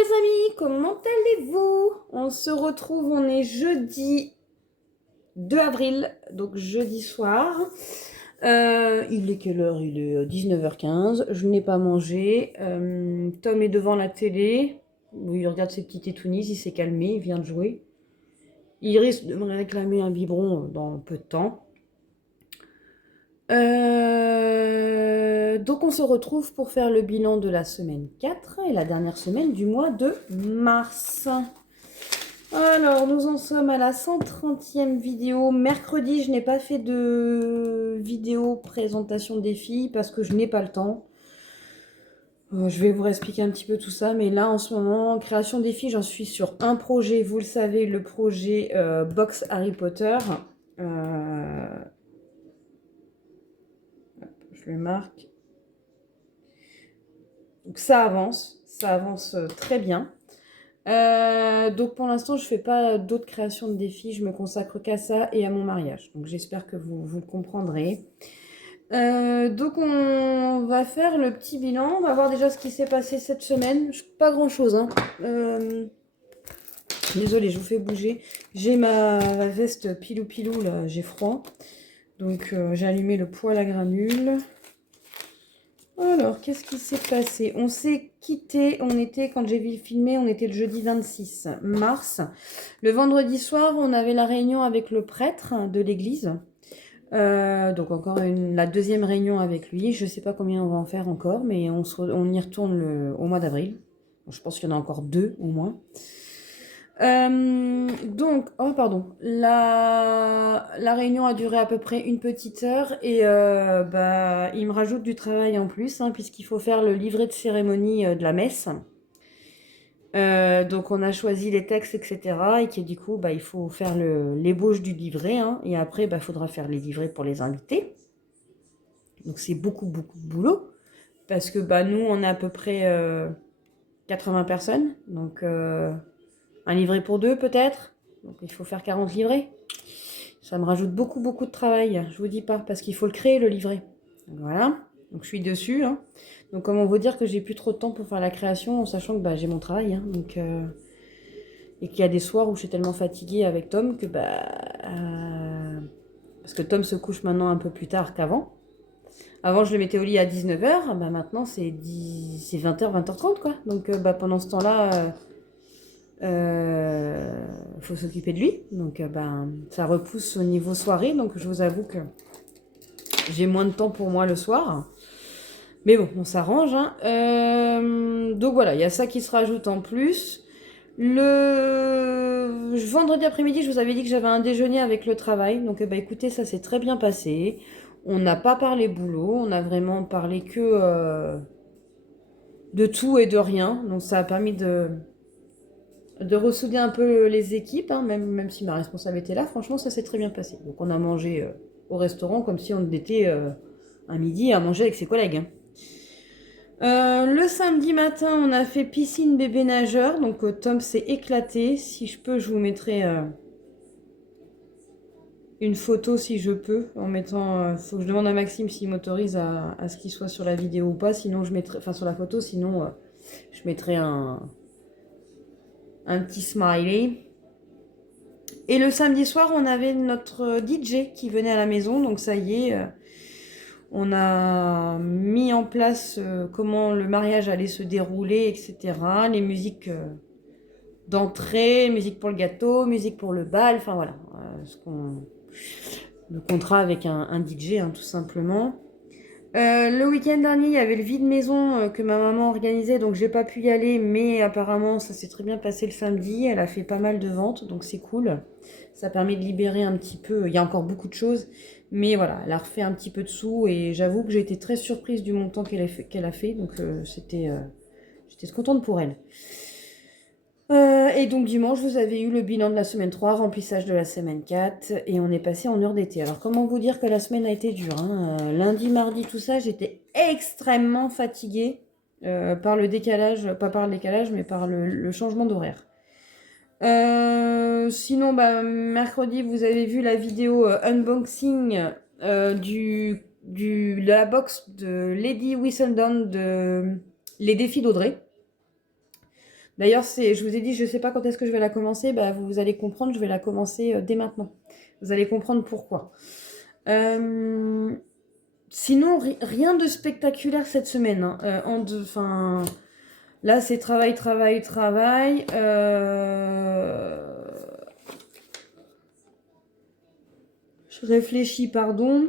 les amis, comment allez-vous? On se retrouve, on est jeudi 2 avril, donc jeudi soir. Il est quelle heure? Il est 19h15, je n'ai pas mangé. Tom est devant la télé, il regarde ses petites tétounis, il s'est calmé, il vient de jouer. Il risque de me réclamer un biberon dans peu de temps. Donc on se retrouve pour faire le bilan de la semaine 4 et la dernière semaine du mois de mars. Alors nous en sommes à la 130e vidéo. Mercredi, je n'ai pas fait de vidéo présentation des filles parce que je n'ai pas le temps. Je vais vous expliquer un petit peu tout ça, mais là en ce moment, création des filles, j'en suis sur un projet, vous le savez, le projet Box Harry Potter. Je le marque. Donc ça avance très bien. Donc pour l'instant, je ne fais pas d'autres créations de défis, je me consacre qu'à ça et à mon mariage. Donc j'espère que vous le comprendrez. Donc on va faire le petit bilan, on va voir déjà ce qui s'est passé cette semaine. Pas grand-chose, hein. Désolée, je vous fais bouger. J'ai ma veste pilou-pilou, là, j'ai froid. Donc j'ai allumé le poêle à granules. Alors, qu'est-ce qui s'est passé? On s'est quitté, quand j'ai filmé, on était le jeudi 26 mars. Le vendredi soir, on avait la réunion avec le prêtre de l'église. Donc encore la deuxième réunion avec lui. Je ne sais pas combien on va en faire encore, mais on y retourne au mois d'avril. Je pense qu'il y en a encore 2 au moins. Oh pardon, la réunion a duré à peu près une petite heure et il me rajoute du travail en plus, hein, puisqu'il faut faire le livret de cérémonie de la messe. Donc on a choisi les textes, etc. Et que du coup, il faut faire l'ébauche du livret, hein, et après, il faudra faire les livrets pour les invités. Donc c'est beaucoup, beaucoup de boulot, parce que nous, on est à peu près 80 personnes, donc... un livret pour 2 peut-être. Donc il faut faire 40 livrets. Ça me rajoute beaucoup, beaucoup de travail. Je vous dis pas, parce qu'il faut le créer, le livret. Donc, voilà. Donc je suis dessus, hein. Donc comment vous dire que j'ai plus trop de temps pour faire la création, en sachant que j'ai mon travail, hein. Donc, et qu'il y a des soirs où je suis tellement fatiguée avec Tom que parce que Tom se couche maintenant un peu plus tard qu'avant. Avant, je le mettais au lit à 19h. Maintenant, c'est 20h, 20h30, quoi. Donc pendant ce temps-là... faut s'occuper de lui, donc ça repousse au niveau soirée, donc je vous avoue que j'ai moins de temps pour moi le soir, mais bon, on s'arrange, hein. Donc voilà, il y a ça qui se rajoute en plus. Le vendredi après-midi, je vous avais dit que j'avais un déjeuner avec le travail, donc écoutez, ça s'est très bien passé. On n'a pas parlé boulot, on a vraiment parlé que de tout et de rien, donc ça a permis de ressouder un peu les équipes, hein, même si ma responsable était là. Franchement, ça s'est très bien passé. Donc on a mangé au restaurant comme si on était un midi à manger avec ses collègues, hein. Le samedi matin, on a fait piscine bébé nageur. Donc Tom s'est éclaté. Si je peux, je vous mettrai une photo si je peux. En mettant, faut que je demande à Maxime s'il m'autorise à ce qu'il soit sur la vidéo ou pas. Sinon, je mettrai, enfin sur la photo. Sinon, je mettrai un petit smiley. Et le samedi soir, on avait notre DJ qui venait à la maison. Donc ça y est, on a mis en place comment le mariage allait se dérouler, etc. Les musiques d'entrée, musique pour le gâteau, musique pour le bal. Enfin voilà, le contrat avec un DJ, hein, tout simplement. Le week-end dernier, il y avait le vide maison que ma maman organisait, donc j'ai pas pu y aller, mais apparemment ça s'est très bien passé le samedi. Elle a fait pas mal de ventes, donc c'est cool. Ça permet de libérer un petit peu. Il y a encore beaucoup de choses, mais voilà, elle a refait un petit peu de sous et j'avoue que j'ai été très surprise du montant qu'elle a fait, donc j'étais contente pour elle. Et donc dimanche, vous avez eu le bilan de la semaine 3, remplissage de la semaine 4, et on est passé en heure d'été. Alors comment vous dire que la semaine a été dure, hein. Lundi, mardi, tout ça, j'étais extrêmement fatiguée par le décalage, pas par le décalage, mais par le changement d'horaire. Sinon, mercredi, vous avez vu la vidéo unboxing de la box de Lady Whistledown de Les Défis d'Audrey. D'ailleurs, je vous ai dit, je ne sais pas quand est-ce que je vais la commencer. Bah, vous allez comprendre, je vais la commencer dès maintenant. Vous allez comprendre pourquoi. Sinon, rien de spectaculaire cette semaine. Hein. Enfin, là, c'est travail, travail, travail. Je réfléchis, pardon.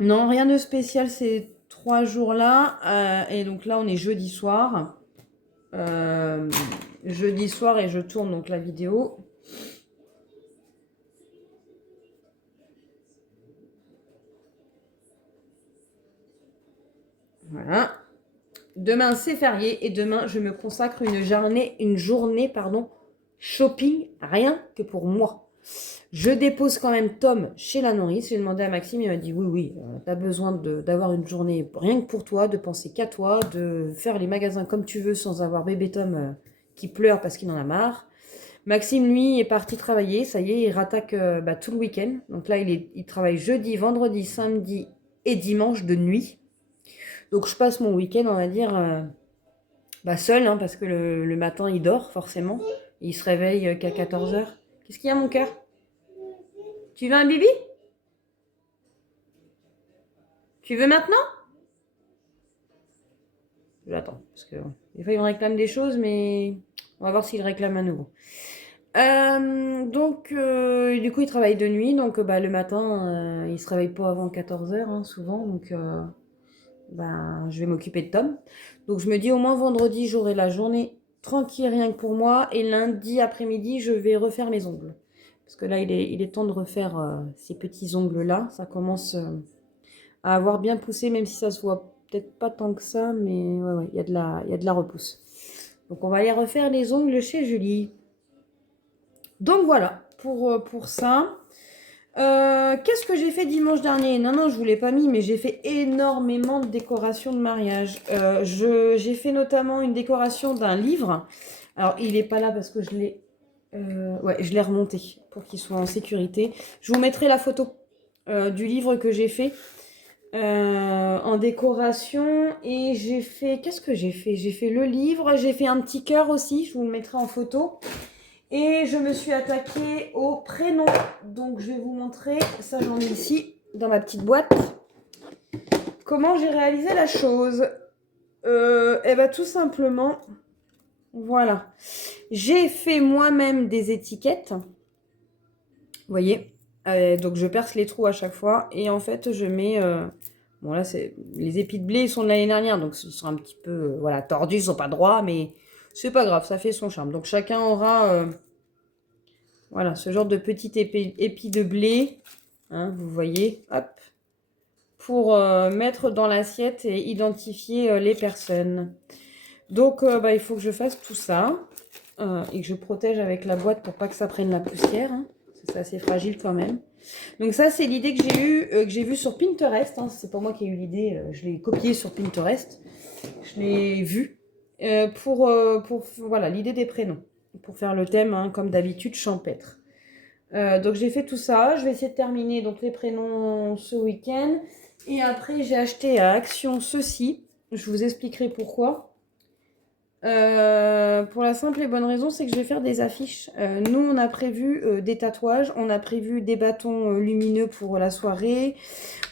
Non, rien de spécial ces 3 jours-là. Et donc là, on est jeudi soir. Jeudi soir et je tourne donc la vidéo. Voilà. Demain, c'est férié et demain, je me consacre une journée, pardon, shopping, rien que pour moi. Je dépose quand même Tom chez la nourrice. J'ai demandé à Maxime, il m'a dit oui, oui, t'as besoin d'avoir une journée rien que pour toi, de penser qu'à toi, de faire les magasins comme tu veux sans avoir bébé Tom qui pleure parce qu'il en a marre. Maxime, lui, est parti travailler. Ça y est, il rattaque tout le week-end. Donc là, il travaille jeudi, vendredi, samedi et dimanche de nuit. Donc je passe mon week-end, on va dire, seul, hein, parce que le matin, il dort forcément. Il se réveille qu'à 14h. Qu'est-ce qu'il y a, mon cœur? Tu veux un bibi? Tu veux maintenant? J'attends, parce que des fois, il me réclame des choses, mais on va voir s'il réclame à nouveau. Du coup, il travaille de nuit, donc le matin, il se réveille pas avant 14h, hein, souvent, donc je vais m'occuper de Tom. Donc je me dis au moins vendredi, j'aurai la journée tranquille, rien que pour moi, et lundi après-midi, je vais refaire mes ongles. Parce que là, il est temps de refaire ces petits ongles-là. Ça commence à avoir bien poussé, même si ça se voit peut-être pas tant que ça, mais ouais, il y a de la repousse. Donc on va aller refaire les ongles chez Julie. Donc voilà, pour ça. Qu'est-ce que j'ai fait dimanche dernier? Non, je vous l'ai pas mis, mais j'ai fait énormément de décorations de mariage. J'ai fait notamment une décoration d'un livre. Alors, il n'est pas là parce que je l'ai remonté pour qu'il soit en sécurité. Je vous mettrai la photo du livre que j'ai fait en décoration. Et j'ai fait... Qu'est-ce que j'ai fait? J'ai fait le livre, j'ai fait un petit cœur aussi, je vous le mettrai en photo. Et je me suis attaquée au prénom. Donc, je vais vous montrer, ça j'en ai ici, dans ma petite boîte, comment j'ai réalisé la chose. Tout simplement, voilà. J'ai fait moi-même des étiquettes. Vous voyez, donc je perce les trous à chaque fois. Et en fait, je mets... bon, là, les épis de blé sont de l'année dernière, donc ils sont un petit peu tordus, ils sont pas droits, mais c'est pas grave, ça fait son charme. Donc, chacun aura... voilà, ce genre de petit épi de blé, hein, vous voyez, hop, pour mettre dans l'assiette et identifier les personnes. Donc, il faut que je fasse tout ça et que je protège avec la boîte pour pas que ça prenne la poussière. Hein, c'est assez fragile quand même. Donc ça, c'est l'idée que j'ai eue, que j'ai vue sur Pinterest. Hein, c'est pas moi qui ai eu l'idée, je l'ai copiée sur Pinterest. Je l'ai vue pour voilà, l'idée des prénoms. Pour faire le thème, hein, comme d'habitude, champêtre. Donc j'ai fait tout ça. Je vais essayer de terminer donc les prénoms ce week-end. Et après, j'ai acheté à Action ceci. Je vous expliquerai pourquoi. Pour la simple et bonne raison, c'est que je vais faire des affiches. Nous, on a prévu des tatouages, on a prévu des bâtons lumineux pour la soirée,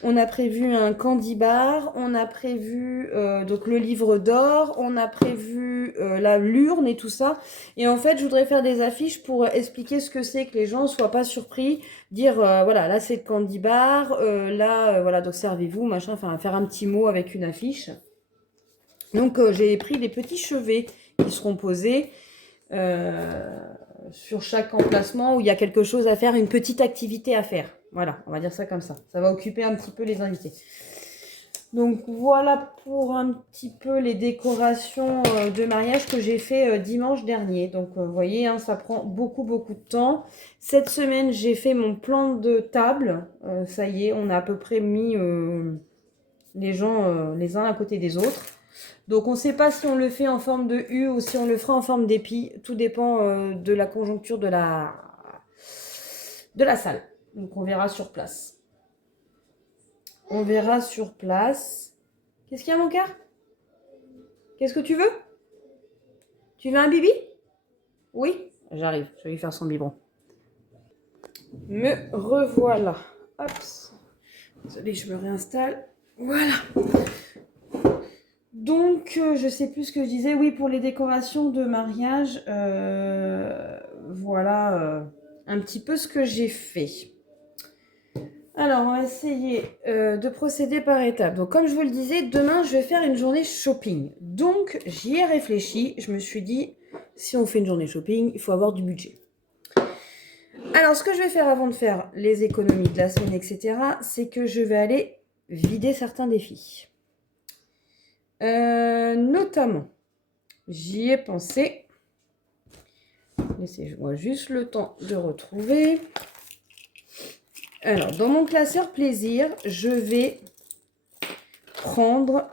on a prévu un candy bar, on a prévu donc le livre d'or, on a prévu l'urne et tout ça. Et en fait, je voudrais faire des affiches pour expliquer ce que c'est, que les gens ne soient pas surpris, dire voilà, là c'est le candy bar, voilà, donc servez-vous, machin, enfin faire un petit mot avec une affiche. Donc j'ai pris des petits chevets qui seront posés sur chaque emplacement où il y a quelque chose à faire, une petite activité à faire. Voilà, on va dire ça comme ça. Ça va occuper un petit peu les invités. Donc voilà pour un petit peu les décorations de mariage que j'ai fait dimanche dernier. Donc vous voyez, hein, ça prend beaucoup de temps. Cette semaine, j'ai fait mon plan de table. Ça y est, on a à peu près mis les gens les uns à côté des autres. Donc on ne sait pas si on le fait en forme de U ou si on le fera en forme d'épi. Tout dépend de la conjoncture de la salle. Donc on verra sur place. On verra sur place. Qu'est-ce qu'il y a, mon cœur? Qu'est-ce que tu veux? Tu veux un bibi? Oui? J'arrive, je vais lui faire son biberon. Me revoilà. Hop. Désolée, je me réinstalle. Voilà. Donc, je sais plus ce que je disais. Oui, pour les décorations de mariage, voilà un petit peu ce que j'ai fait. Alors, on va essayer de procéder par étapes. Donc, comme je vous le disais, demain, je vais faire une journée shopping. Donc, j'y ai réfléchi. Je me suis dit, si on fait une journée shopping, il faut avoir du budget. Alors, ce que je vais faire avant de faire les économies de la semaine, etc., c'est que je vais aller vider certains défis. Notamment, j'y ai pensé. Laissez-moi juste le temps de retrouver. Alors, dans mon classeur plaisir, je vais prendre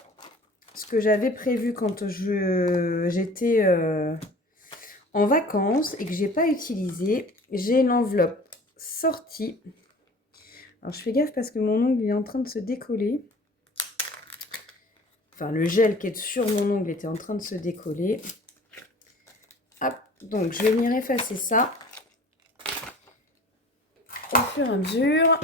ce que j'avais prévu quand j'étais en vacances et que j'ai pas utilisé. J'ai l'enveloppe sortie. Alors, je fais gaffe parce que mon ongle est en train de se décoller. Enfin, le gel qui est sur mon ongle était en train de se décoller. Hop, donc je vais venir effacer ça au fur et à mesure.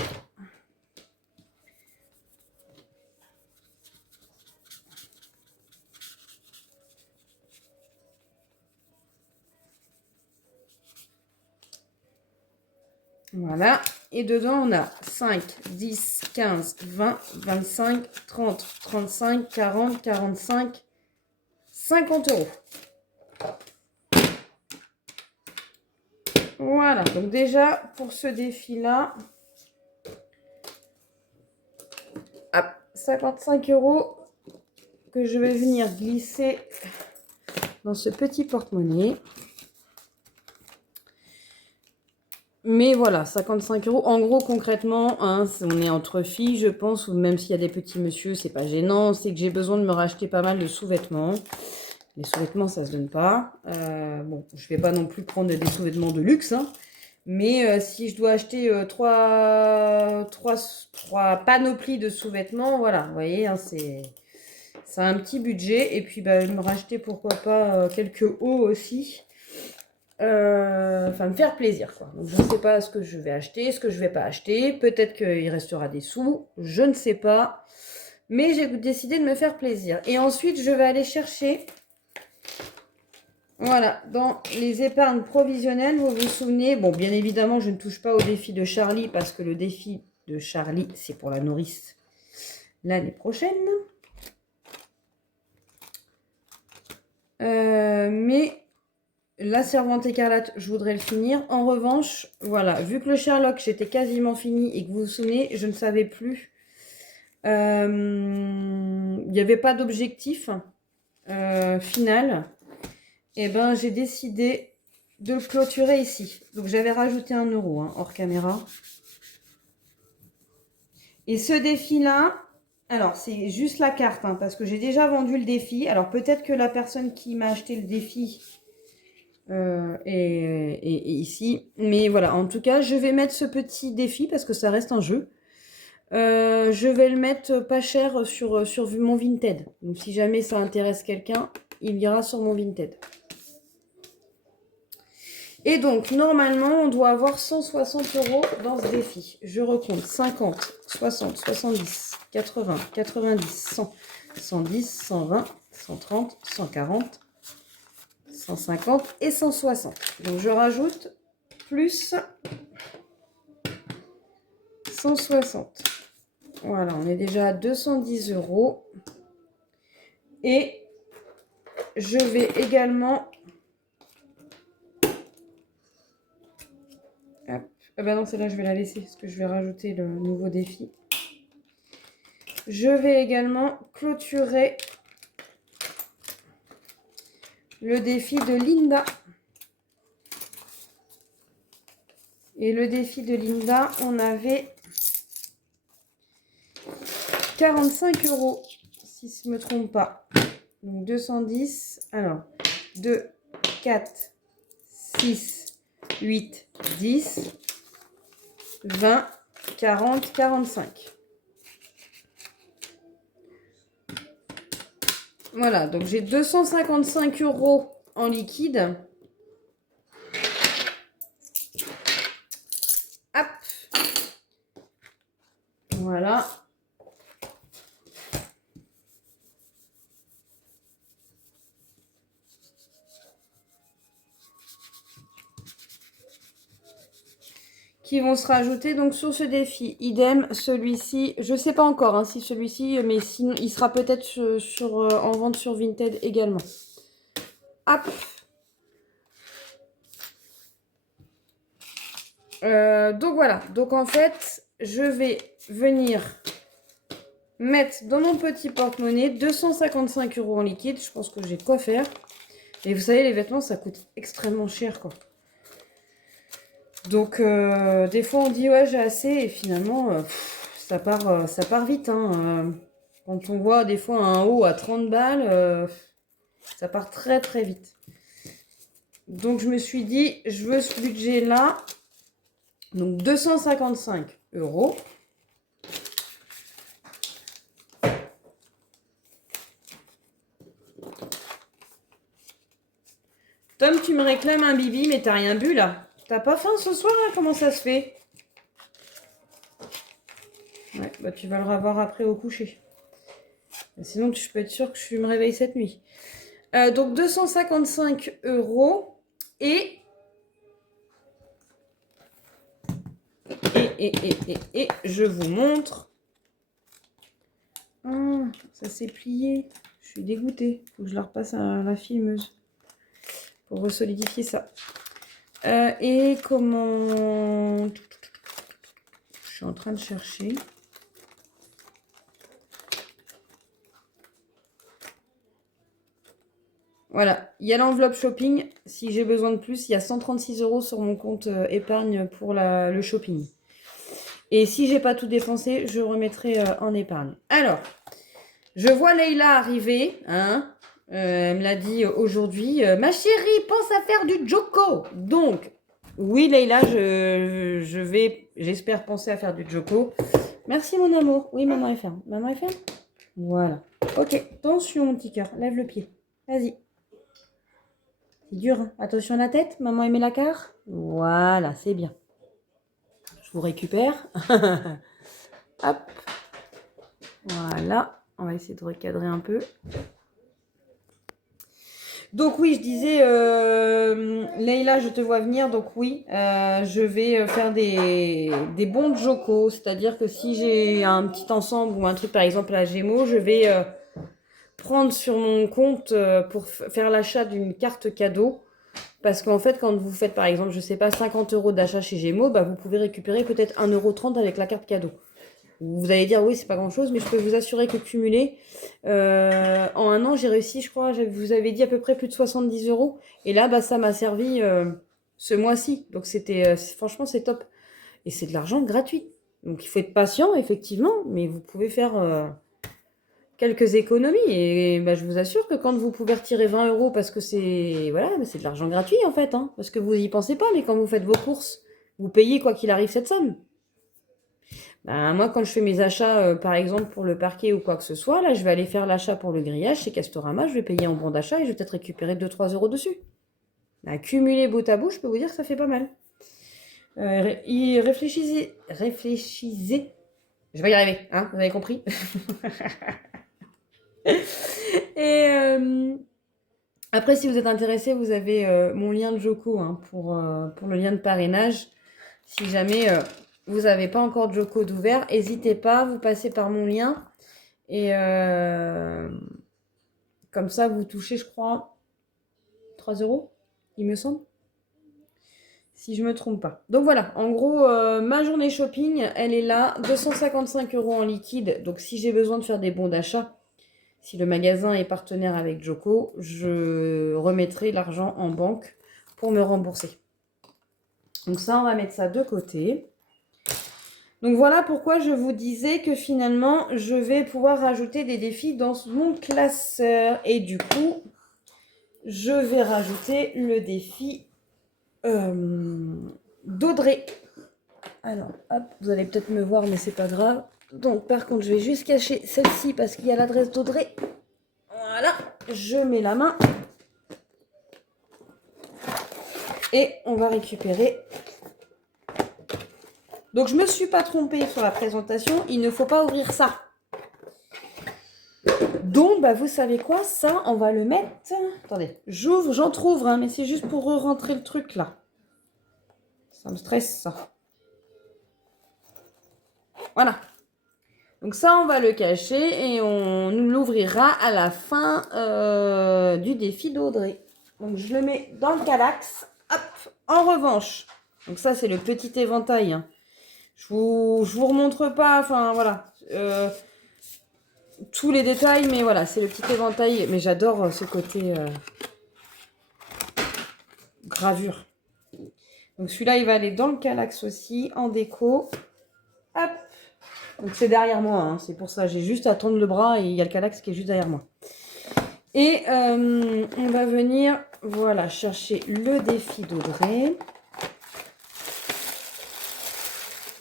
Voilà. Et dedans, on a 5, 10, 15, 20, 25, 30, 35, 40, 45, 50 euros. Voilà. Donc déjà, pour ce défi-là, 55 euros que je vais venir glisser dans ce petit porte-monnaie. Mais voilà, 55 euros. En gros, concrètement, hein, on est entre filles, je pense, ou même s'il y a des petits monsieur, c'est pas gênant. C'est que j'ai besoin de me racheter pas mal de sous-vêtements. Les sous-vêtements, ça se donne pas. Bon, je vais pas non plus prendre des sous-vêtements de luxe, hein. Mais si je dois acheter trois panoplies de sous-vêtements, voilà, vous voyez, hein, c'est un petit budget. Et puis, bah, me racheter, pourquoi pas, quelques hauts aussi. Enfin, me faire plaisir, quoi. Donc, je ne sais pas ce que je vais acheter, ce que je ne vais pas acheter. Peut-être qu'il restera des sous, je ne sais pas. Mais j'ai décidé de me faire plaisir. Et ensuite, je vais aller chercher, voilà, dans les épargnes provisionnelles, vous vous souvenez, bon, bien évidemment, je ne touche pas au défi de Charlie, parce que le défi de Charlie, c'est pour la nourrice l'année prochaine. Mais la Servante écarlate, je voudrais le finir. En revanche, voilà, vu que le Sherlock, j'étais quasiment fini et que vous vous souvenez, je ne savais plus. Il n'y avait pas d'objectif final. Et ben, j'ai décidé de le clôturer ici. Donc, j'avais rajouté 1 euro hein, hors caméra. Et ce défi-là, alors, c'est juste la carte, hein, parce que j'ai déjà vendu le défi. Alors, peut-être que la personne qui m'a acheté le défi est ici. Mais voilà, en tout cas, je vais mettre ce petit défi parce que ça reste un jeu. Je vais le mettre pas cher sur mon Vinted. Donc, si jamais ça intéresse quelqu'un, il ira sur mon Vinted. Et donc, normalement, on doit avoir 160 euros dans ce défi. Je recompte 50, 60, 70, 80, 90, 100, 110, 120, 130, 140, 150 et 160. Donc, je rajoute plus 160. Voilà, on est déjà à 210 euros. Et je vais également... Hop. Ah ben non, celle-là, je vais la laisser parce que je vais rajouter le nouveau défi. Je vais également clôturer le défi de Linda. Et le défi de Linda, on avait 45 euros, si je ne me trompe pas. Donc 210, alors 2, 4, 6, 8, 10, 20, 40, 45. Voilà, donc j'ai 255 euros en liquide. Hop. Voilà. Qui vont se rajouter donc sur ce défi. Idem, celui-ci, je sais pas encore hein, si celui-ci, mais sinon il sera peut-être en vente sur Vinted également. Hop. Donc voilà, donc en fait, je vais venir mettre dans mon petit porte-monnaie 255 € en liquide. Je pense que j'ai de quoi faire. Et vous savez, les vêtements, ça coûte extrêmement cher, quoi. Donc, des fois, on dit, ouais, j'ai assez. Et finalement, ça part vite. Hein. Quand on voit des fois un haut à 30 balles, ça part très, très vite. Donc, je me suis dit, je veux ce budget-là. Donc, 255 €. Tom, tu me réclames un bibi, mais t'as rien bu, là. T'as pas faim ce soir, là? Comment ça se fait? Ouais, bah tu vas le revoir après au coucher. Sinon, je peux être sûre que je me réveille cette nuit. Donc, 255 € et... Et je vous montre. Ah, ça s'est plié. Je suis dégoûtée. Faut que je la repasse à la filmeuse pour resolidifier ça. Et comment... Je suis en train de chercher. Voilà, il y a l'enveloppe shopping. Si j'ai besoin de plus, il y a 136 € sur mon compte épargne pour le shopping. Et si j'ai pas tout dépensé, je remettrai en épargne. Alors, je vois Leïla arriver. Hein, elle me l'a dit aujourd'hui. Ma chérie, pense à faire du Joko. Donc, oui Leïla, j'espère penser à faire du Joko. Merci mon amour. Oui, maman est ferme. Maman est ferme. Voilà. Ok, attention mon petit cœur. Lève le pied. Vas-y. C'est dur, hein. Attention à la tête. Maman aimait la carte. Voilà, c'est bien. Je vous récupère. Hop. Voilà. On va essayer de recadrer un peu. Donc oui, je disais, Leïla, je te vois venir. Donc oui, je vais faire des bons de Joko. C'est-à-dire que si j'ai un petit ensemble ou un truc, par exemple à Gémeaux, je vais prendre sur mon compte pour faire l'achat d'une carte cadeau. Parce qu'en fait, quand vous faites, par exemple, je sais pas, 50 € d'achat chez Gémeaux, bah, vous pouvez récupérer peut-être 1,30 € avec la carte cadeau. Vous allez dire, oui, c'est pas grand-chose, mais je peux vous assurer que cumulé, en un an, j'ai réussi, je crois, je vous avais dit à peu près plus de 70 €. Et là, bah, ça m'a servi ce mois-ci. Donc, franchement, c'est top. Et c'est de l'argent gratuit. Donc, il faut être patient, effectivement, mais vous pouvez faire quelques économies. Et bah, je vous assure que quand vous pouvez retirer 20 € parce que voilà, c'est de l'argent gratuit, en fait. Hein, parce que vous y pensez pas, mais quand vous faites vos courses, vous payez quoi qu'il arrive cette somme. Ben, moi, quand je fais mes achats, par exemple, pour le parquet ou quoi que ce soit, là, je vais aller faire l'achat pour le grillage chez Castorama, je vais payer en bon d'achat et je vais peut-être récupérer 2-3 € dessus. Accumuler bout à bout, je peux vous dire que ça fait pas mal. Réfléchissez. Je vais y arriver, hein, vous avez compris. Et après, si vous êtes intéressé, vous avez mon lien de Joko hein, pour le lien de parrainage. Si jamais vous n'avez pas encore de Joko d'ouvert, n'hésitez pas, vous passez par mon lien. Et comme ça, vous touchez, je crois, 3 €, il me semble. Si je ne me trompe pas. Donc voilà, en gros, ma journée shopping, elle est là. 255 € en liquide. Donc si j'ai besoin de faire des bons d'achat, si le magasin est partenaire avec Joko, je remettrai l'argent en banque pour me rembourser. Donc ça, on va mettre ça de côté. Donc voilà pourquoi je vous disais que finalement, je vais pouvoir rajouter des défis dans mon classeur. Et du coup, je vais rajouter le défi d'Audrey. Alors, hop, vous allez peut-être me voir, mais c'est pas grave. Donc, par contre, je vais juste cacher celle-ci parce qu'il y a l'adresse d'Audrey. Voilà, je mets la main. Et on va récupérer. Donc, je ne me suis pas trompée sur la présentation. Il ne faut pas ouvrir ça. Donc, bah, vous savez quoi? Ça, on va le mettre... Attendez, j'ouvre, j'entrouvre, hein, mais c'est juste pour re-rentrer le truc, là. Ça me stresse, ça. Voilà. Donc ça, on va le cacher et on nous l'ouvrira à la fin du défi d'Audrey. Donc, je le mets dans le Kallax. Hop, en revanche. Donc ça, c'est le petit éventail. Hein. Je vous remontre pas, enfin, voilà. Tous les détails, mais voilà, c'est le petit éventail. Mais j'adore ce côté gravure. Donc celui-là, il va aller dans le Kallax aussi, en déco. Hop. Donc c'est derrière moi, hein. C'est pour ça. J'ai juste à tendre le bras et il y a le Kallax qui est juste derrière moi. Et on va venir, voilà, chercher le défi d'Audrey.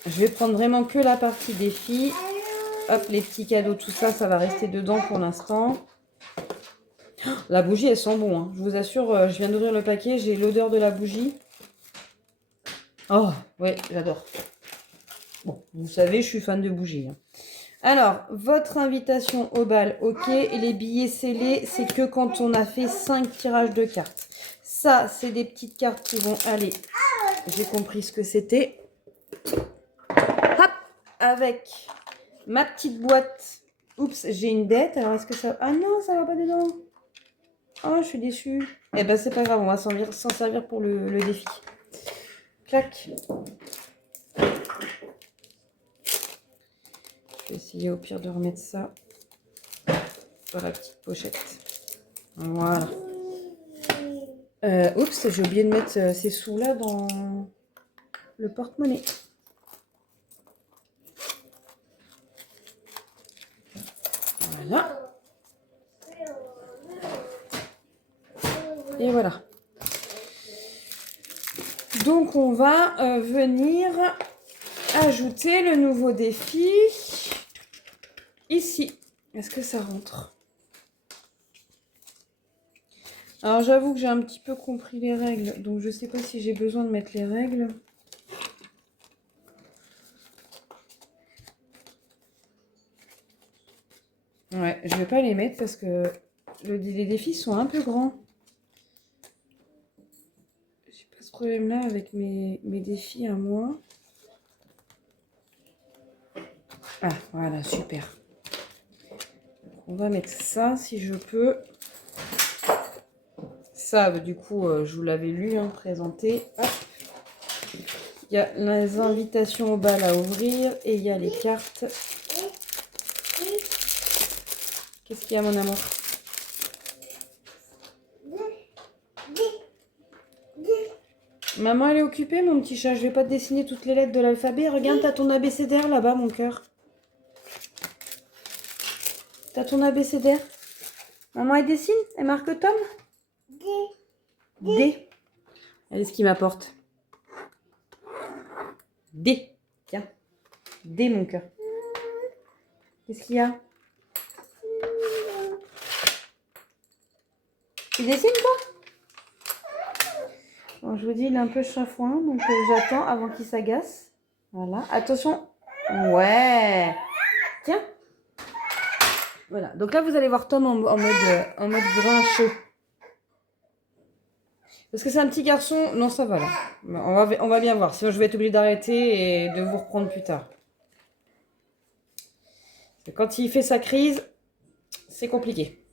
Je vais prendre vraiment que la partie défi. Hop, les petits cadeaux, tout ça, ça va rester dedans pour l'instant. La bougie, elle sent bon. Hein. Je vous assure, je viens d'ouvrir le paquet, j'ai l'odeur de la bougie. Oh, ouais, j'adore. Bon, vous savez, je suis fan de bougies. Hein. Alors, votre invitation au bal, ok. Et les billets scellés, c'est que quand on a fait 5 tirages de cartes. Ça, c'est des petites cartes qui vont aller. J'ai compris ce que c'était. Hop, avec ma petite boîte. Oups, j'ai une dette. Alors, est-ce que ça... Ah non, ça va pas dedans. Oh, je suis déçue. Eh ben, c'est pas grave, on va s'en servir pour le défi. Clac. Je vais essayer au pire de remettre ça dans la petite pochette. Voilà. Oups, j'ai oublié de mettre ces sous-là dans le porte-monnaie. Voilà. Et voilà. Donc, on va venir ajouter le nouveau défi ici. Est-ce que ça rentre? Alors, j'avoue que j'ai un petit peu compris les règles. Donc, je ne sais pas si j'ai besoin de mettre les règles. Ouais, je vais pas les mettre parce que les défis sont un peu grands. J'ai pas ce problème-là avec mes défis à moi. Ah, voilà, super. On va mettre ça si je peux. Ça, du coup, je vous l'avais lu, hein, présenté. Hop. Il y a les invitations au bal à ouvrir et il y a les cartes. Qu'est-ce qu'il y a, mon amour? Maman, elle est occupée, mon petit chat. Je vais pas te dessiner toutes les lettres de l'alphabet. Regarde, t'as ton abécédaire là-bas, mon cœur. T'as ton abécédaire. Maman, elle dessine? Elle marque Tom? D. Allez, ce qu'il m'apporte. D. Tiens. D, mon cœur. Qu'est-ce qu'il y a? Tu dessines, toi? Bon, je vous dis, il est un peu chafouin, donc j'attends avant qu'il s'agace. Voilà. Attention. Ouais. Tiens. Voilà. Donc là, vous allez voir Tom en mode brun chaud. Parce que c'est un petit garçon. Non, ça va là. On va bien voir. Sinon, je vais être obligée d'arrêter et de vous reprendre plus tard. Quand il fait sa crise, c'est compliqué.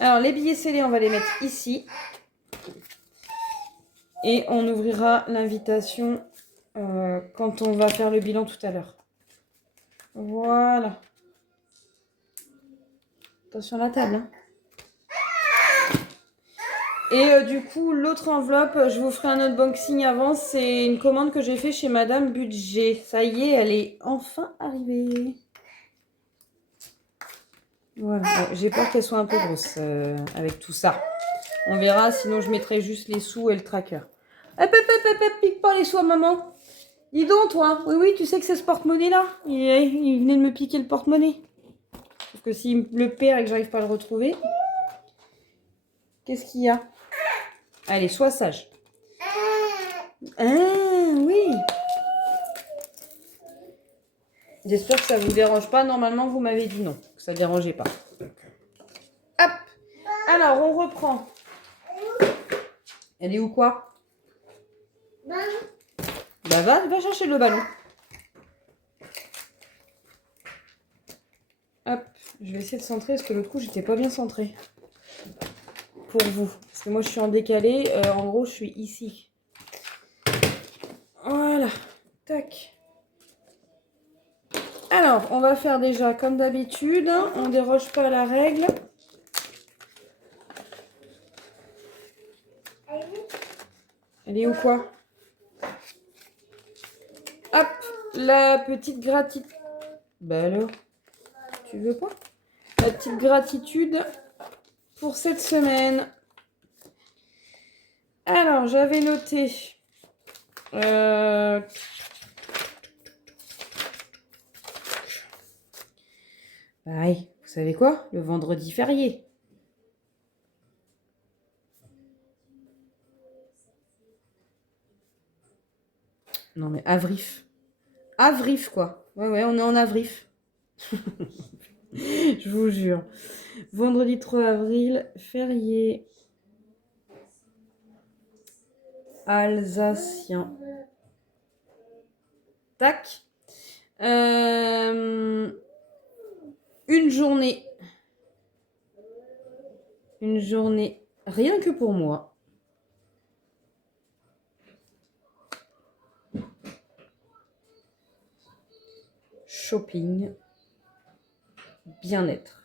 Alors, les billets scellés, on va les mettre ici. Et on ouvrira l'invitation quand on va faire le bilan tout à l'heure. Voilà. Attention à la table. Hein. Et du coup, l'autre enveloppe, je vous ferai un unboxing avant. C'est une commande que j'ai fait chez Madame Budget. Ça y est, elle est enfin arrivée. Voilà. J'ai peur qu'elle soit un peu grosse avec tout ça. On verra, sinon je mettrai juste les sous et le tracker. Hop, pique pas les sous à maman. Dis donc, toi. Oui, tu sais que c'est ce porte-monnaie-là. Il venait de me piquer le porte-monnaie. Sauf que s'il le perd et que j'arrive pas à le retrouver... Qu'est-ce qu'il y a? Allez, sois sage. Ah, oui. J'espère que ça vous dérange pas. Normalement, vous m'avez dit non, que ça dérangeait pas. Hop. Alors, on reprend. Elle est où quoi? Bah va chercher le ballon. Hop. Je vais essayer de centrer parce que l'autre coup, j'étais pas bien centrée. Pour vous. Parce que moi, je suis en décalé. En gros, je suis ici. Voilà. Tac. Alors, on va faire déjà comme d'habitude. On déroge pas à la règle. Elle est où quoi? Hop, la petite gratitude. Bah alors, tu veux pas? La petite gratitude pour cette semaine. Alors, j'avais noté. Pareil, vous savez quoi? Le vendredi férié. Non mais avrif. Avrif quoi. Ouais, on est en avrif. Je vous jure. Vendredi 3 avril, férié alsacien. Tac. Une journée. Une journée rien que pour moi. Shopping. Bien-être.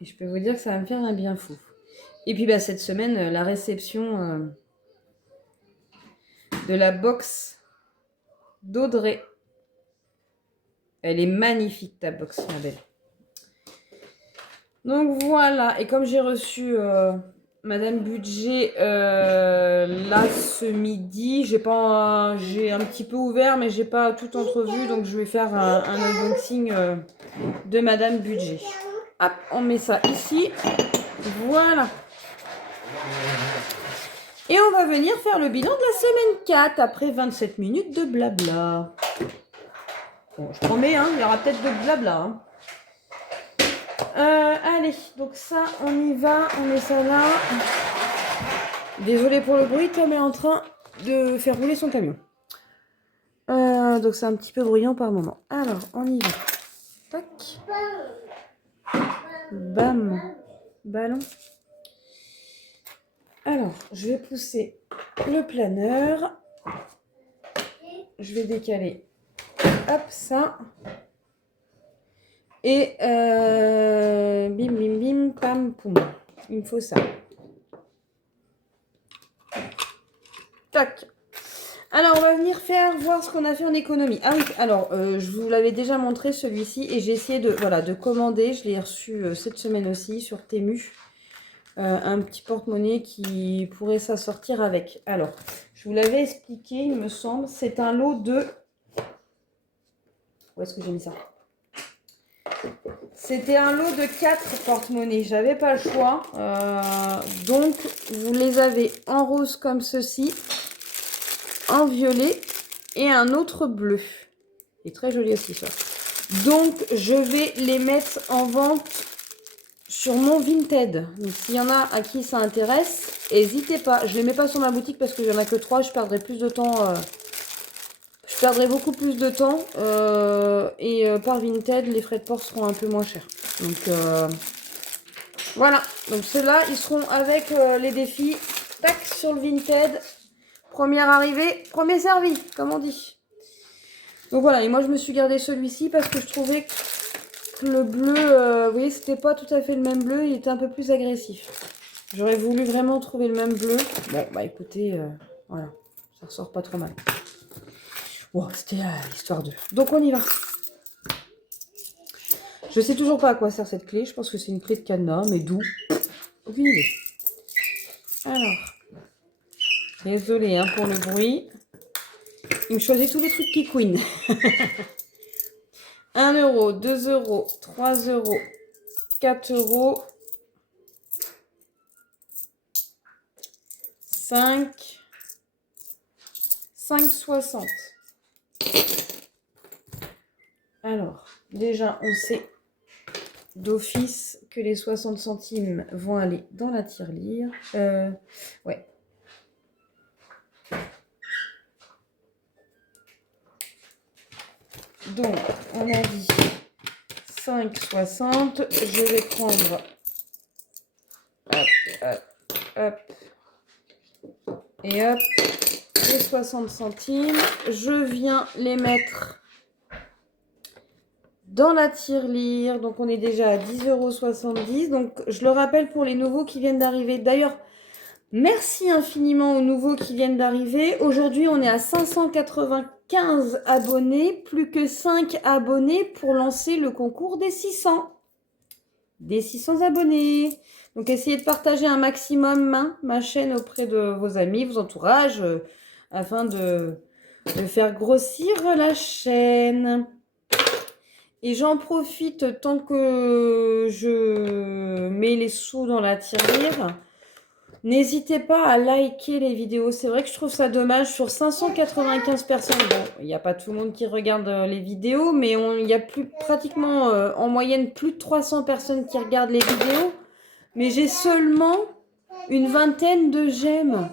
Et je peux vous dire que ça va me faire un bien fou. Et puis bah, cette semaine, la réception de la box d'Audrey. Elle est magnifique ta box, ma belle. Donc voilà, et comme j'ai reçu Madame Budget là ce midi, j'ai un petit peu ouvert, mais j'ai pas tout entrevu, donc je vais faire un unboxing de Madame Budget. Hop, on met ça ici. Voilà. Et on va venir faire le bilan de la semaine 4 après 27 minutes de blabla. Bon, je promets, hein, il y aura peut-être de blabla. Hein. Allez, donc ça, on y va, on met ça là. Désolée pour le bruit, Tom est en train de faire rouler son camion. Donc c'est un petit peu bruyant par moment. Alors, on y va. Tac. Bam. Ballon. Alors, je vais pousser le planeur. Je vais décaler. Hop, ça. Et bim, bim, bim, pam, poum. Il me faut ça. Tac. Alors, on va venir voir ce qu'on a fait en économie. Ah oui, alors, je vous l'avais déjà montré celui-ci et j'ai essayé de commander. Je l'ai reçu cette semaine aussi sur Temu. Un petit porte-monnaie qui pourrait s'assortir avec. Alors, je vous l'avais expliqué, il me semble. C'est un lot de... Où est-ce que j'ai mis ça? C'était un lot de 4 porte-monnaies. J'avais pas le choix. Donc, vous les avez en rose comme ceci, en violet et un autre bleu. Il est très joli aussi, ça. Donc, je vais les mettre en vente sur mon Vinted. Donc, s'il y en a à qui ça intéresse, n'hésitez pas. Je ne les mets pas sur ma boutique parce qu'il n'y en a que 3. Je perdrai plus de temps. Je perdrai beaucoup plus de temps. Par Vinted, les frais de port seront un peu moins chers. Donc, voilà. Donc, ceux-là, ils seront avec les défis. Tac, sur le Vinted. Première arrivée, premier servi, comme on dit. Donc, voilà. Et moi, je me suis gardé celui-ci parce que je trouvais que le bleu, vous voyez, c'était pas tout à fait le même bleu. Il était un peu plus agressif. J'aurais voulu vraiment trouver le même bleu. Bon, bah écoutez, voilà. Ça ressort pas trop mal. Bon, c'était l'histoire 2. Donc, on y va. Je sais toujours pas à quoi sert cette clé. Je pense que c'est une clé de cadenas, mais d'où? Aucune idée. Alors, désolé hein, pour le bruit. Il me choisit tous les trucs qui couinent. 1 euro, 2 euros, 3 euros, 4 euros, 5,60. Alors, déjà, on sait d'office que les 60 centimes vont aller dans la tirelire. Ouais. Donc, on a dit 5,60. Je vais prendre... Hop, hop, hop. Et hop, les 60 centimes. Je viens les mettre dans la tirelire. Donc, on est déjà à 10,70 €. Donc, je le rappelle pour les nouveaux qui viennent d'arriver. D'ailleurs, merci infiniment aux nouveaux qui viennent d'arriver. Aujourd'hui, on est à 595 abonnés. Plus que 5 abonnés pour lancer le concours des 600. Des 600 abonnés. Donc, essayez de partager un maximum ma chaîne auprès de vos amis, vos entourages, afin de faire grossir la chaîne. Et j'en profite tant que je mets les sous dans la tirelire. N'hésitez pas à liker les vidéos. C'est vrai que je trouve ça dommage. Sur 595 personnes, bon, il n'y a pas tout le monde qui regarde les vidéos, mais il y a pratiquement en moyenne plus de 300 personnes qui regardent les vidéos. Mais j'ai seulement une vingtaine de j'aime.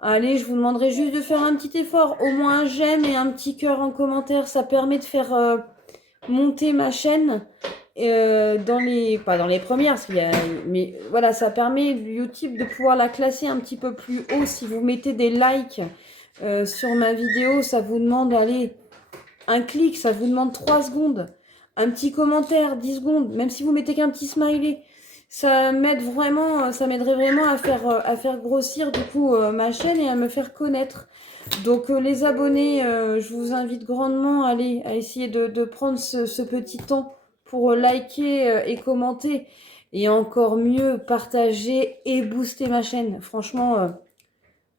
Allez, je vous demanderai juste de faire un petit effort. Au moins un j'aime et un petit cœur en commentaire. Ça permet de faire monter ma chaîne. Pas dans les premières, mais voilà, ça permet YouTube de pouvoir la classer un petit peu plus haut. Si vous mettez des likes sur ma vidéo, ça vous demande, allez, un clic, ça vous demande 3 secondes. Un petit commentaire, 10 secondes, même si vous mettez qu'un petit smiley. Ça m'aiderait vraiment à faire grossir du coup ma chaîne et à me faire connaître. Donc les abonnés, je vous invite grandement à essayer de prendre ce petit temps pour liker et commenter. Et encore mieux, partager et booster ma chaîne. Franchement,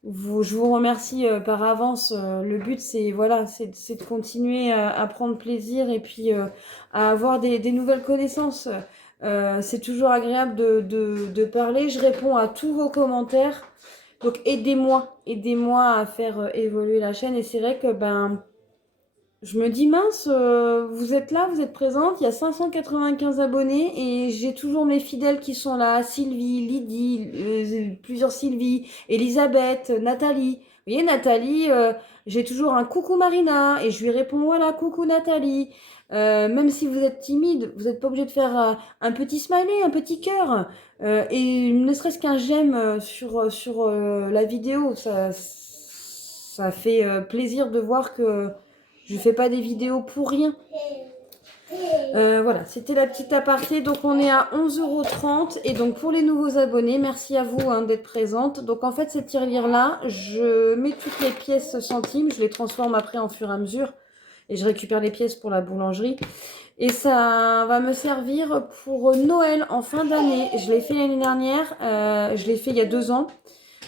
je vous remercie par avance. Le but, c'est de continuer à prendre plaisir et puis à avoir des nouvelles connaissances. C'est toujours agréable de parler. Je réponds à tous vos commentaires. Donc aidez-moi à faire évoluer la chaîne. Et c'est vrai que je me dis mince, vous êtes là, vous êtes présente. Il y a 595 abonnés et j'ai toujours mes fidèles qui sont là. Sylvie, Lydie, plusieurs Sylvie, Elisabeth, Nathalie. Vous voyez Nathalie, j'ai toujours un coucou Marina et je lui réponds voilà coucou Nathalie. Même si vous êtes timide, vous n'êtes pas obligé de faire un petit smiley, un petit cœur. Et ne serait-ce qu'un j'aime sur la vidéo, ça fait plaisir de voir que je ne fais pas des vidéos pour rien. Voilà, c'était la petite aparté. Donc, on est à 11,30 €. Et donc, pour les nouveaux abonnés, merci à vous d'être présente. Donc, en fait, cette tirelire-là, je mets toutes les pièces centimes. Je les transforme après en fur et à mesure. Et je récupère les pièces pour la boulangerie. Et ça va me servir pour Noël en fin d'année. Je l'ai fait l'année dernière. Je l'ai fait il y a 2 ans.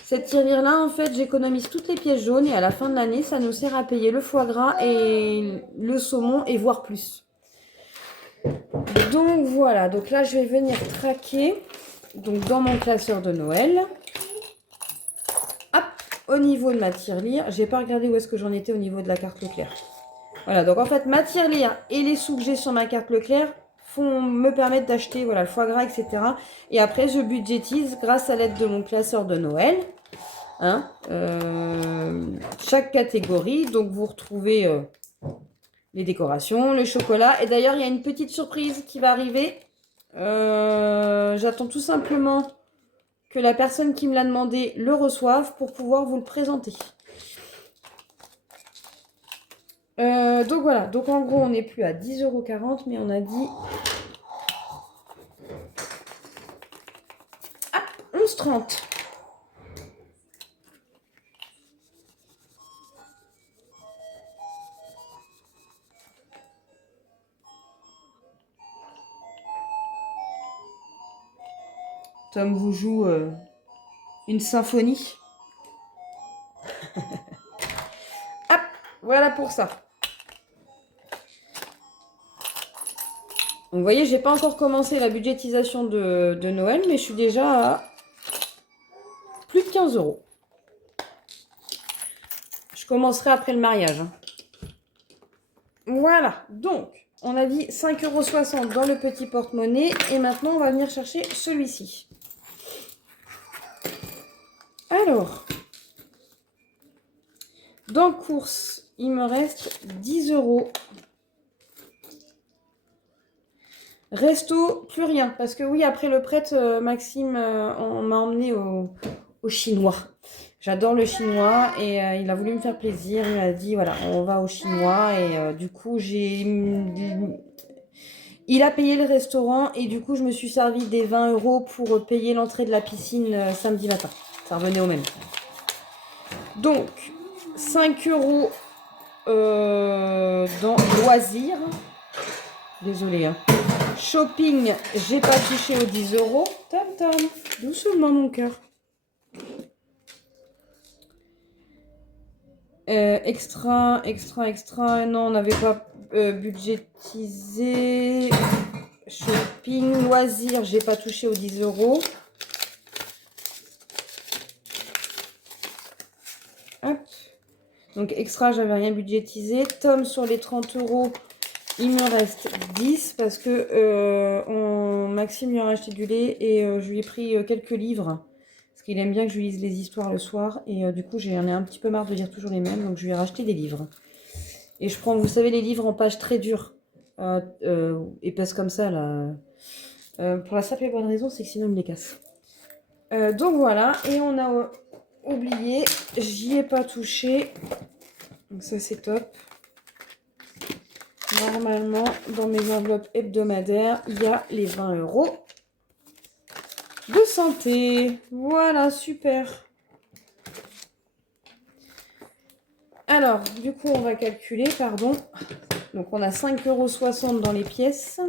Cette tirelire-là, en fait, j'économise toutes les pièces jaunes et à la fin de l'année, ça nous sert à payer le foie gras et le saumon et voire plus. Donc voilà, donc là, je vais venir traquer donc dans mon classeur de Noël. Hop, au niveau de ma tirelire, j'ai pas regardé où est-ce que j'en étais au niveau de la carte Leclerc. Voilà, donc en fait, ma tirelire et les sous que j'ai sur ma carte Leclerc me permettent d'acheter voilà, le foie gras, etc. Et après, je budgétise grâce à l'aide de mon classeur de Noël. Chaque catégorie, donc vous retrouvez les décorations, le chocolat. Et d'ailleurs, il y a une petite surprise qui va arriver. J'attends tout simplement que la personne qui me l'a demandé le reçoive pour pouvoir vous le présenter. Donc voilà, donc en gros on n'est plus à 10,40 €, mais on a dit 11,30 €. Tom vous joue une symphonie. Hop, voilà pour ça. Donc, vous voyez, j'ai pas encore commencé la budgétisation de Noël, mais je suis déjà à plus de 15 €. Je commencerai après le mariage. Hein. Voilà, donc on a dit 5,60 € dans le petit porte-monnaie. Et maintenant, on va venir chercher celui-ci. Alors, dans course, il me reste 10 €. Resto, plus rien. Parce que oui, après le prêtre, Maxime on m'a emmené au chinois. J'adore le chinois et il a voulu me faire plaisir. Il m'a dit, voilà, on va au chinois. Et du coup, il a payé le restaurant et du coup, je me suis servi des 20 € pour payer l'entrée de la piscine samedi matin. Ça revenait au même. Donc, 5 € dans loisirs. Désolée, hein. Shopping, j'ai pas touché aux 10 €. Tam tam, doucement mon cœur. Extra. Non, on n'avait pas budgétisé. Shopping, loisirs, j'ai pas touché aux 10 €. Hop. Donc extra, j'avais rien budgétisé. Tom, sur les 30 €, il me reste 10 parce que Maxime lui a racheté du lait et je lui ai pris quelques livres. Parce qu'il aime bien que je lui lise les histoires le soir. Et du coup, j'en ai un petit peu marre de lire toujours les mêmes. Donc, je lui ai racheté des livres. Et je prends, vous savez, les livres en page très dures. Épaisses comme ça, là. Pour la simple et bonne raison, c'est que sinon, il me les casse. Donc, voilà. Et on a oublié. J'y ai pas touché. Donc, ça, c'est top. Normalement, dans mes enveloppes hebdomadaires, il y a les 20 € de santé. Voilà, super. Alors, du coup, on va calculer, pardon. Donc, on a 5,60 € dans les pièces.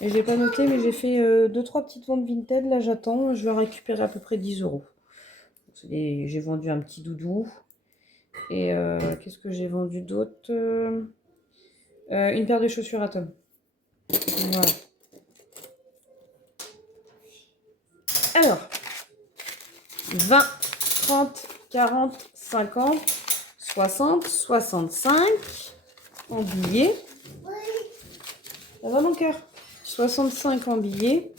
Et j'ai pas noté, mais j'ai fait 2-3 petites ventes Vinted. Là, j'attends. Je vais récupérer à peu près 10 €. J'ai vendu un petit doudou. Et qu'est-ce que j'ai vendu d'autre? Une paire de chaussures à Tom. Voilà. Alors, 20, 30, 40, 50, 60, 65 en billets. Ça va mon cœur? 65 en billets.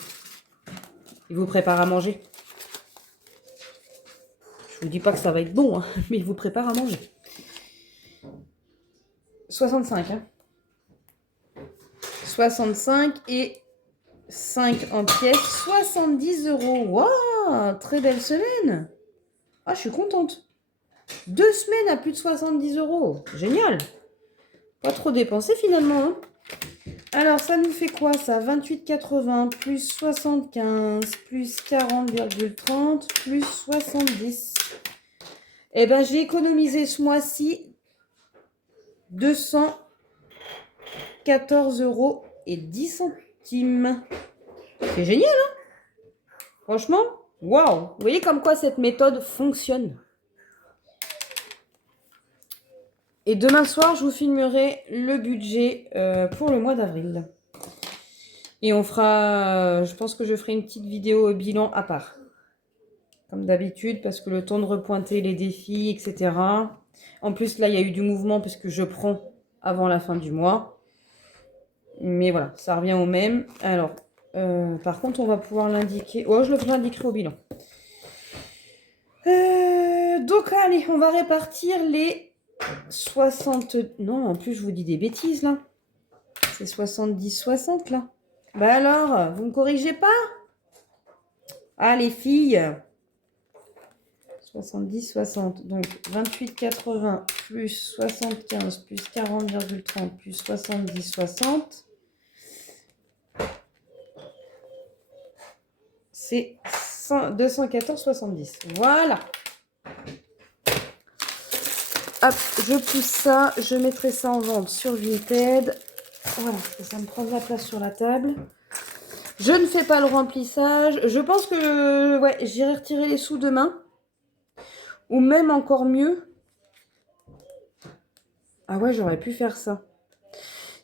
Il vous prépare à manger. Je vous dis pas que ça va être bon, hein, mais il vous prépare à manger. 65, hein. 65 et 5 en pièces. 70 €. Waouh, très belle semaine. Ah, je suis contente. 2 semaines à plus de 70 €. Génial. Pas trop dépensé finalement, hein. Alors, ça nous fait quoi ça? 28,80 plus 75 plus 40,30 plus 70. Eh ben, j'ai économisé ce mois-ci 214 € et 10 centimes. C'est génial, hein? Franchement, waouh! Vous voyez comme quoi cette méthode fonctionne. Et demain soir, je vous filmerai le budget pour le mois d'avril. Et on fera, je pense que je ferai une petite vidéo bilan à part. Comme d'habitude, parce que le temps de repointer les défis, etc. En plus, là, il y a eu du mouvement puisque je prends avant la fin du mois. Mais voilà, ça revient au même. Alors, par contre, on va pouvoir l'indiquer. Oh, je l'indiquerai au bilan. Donc, allez, on va répartir les 60... Non, en plus, je vous dis des bêtises, là. C'est 70-60, là. Bah alors, vous me corrigez pas? Ah, les filles. 70-60. Donc, 28,80 plus 75 plus 40,30 plus 70-60. C'est 214,70. Voilà. Hop, je pousse ça. Je mettrai ça en vente sur Vinted. Voilà, ça me prend de la place sur la table. Je ne fais pas le remplissage. Je pense que ouais, j'irai retirer les sous demain. Ou même encore mieux. Ah ouais, j'aurais pu faire ça.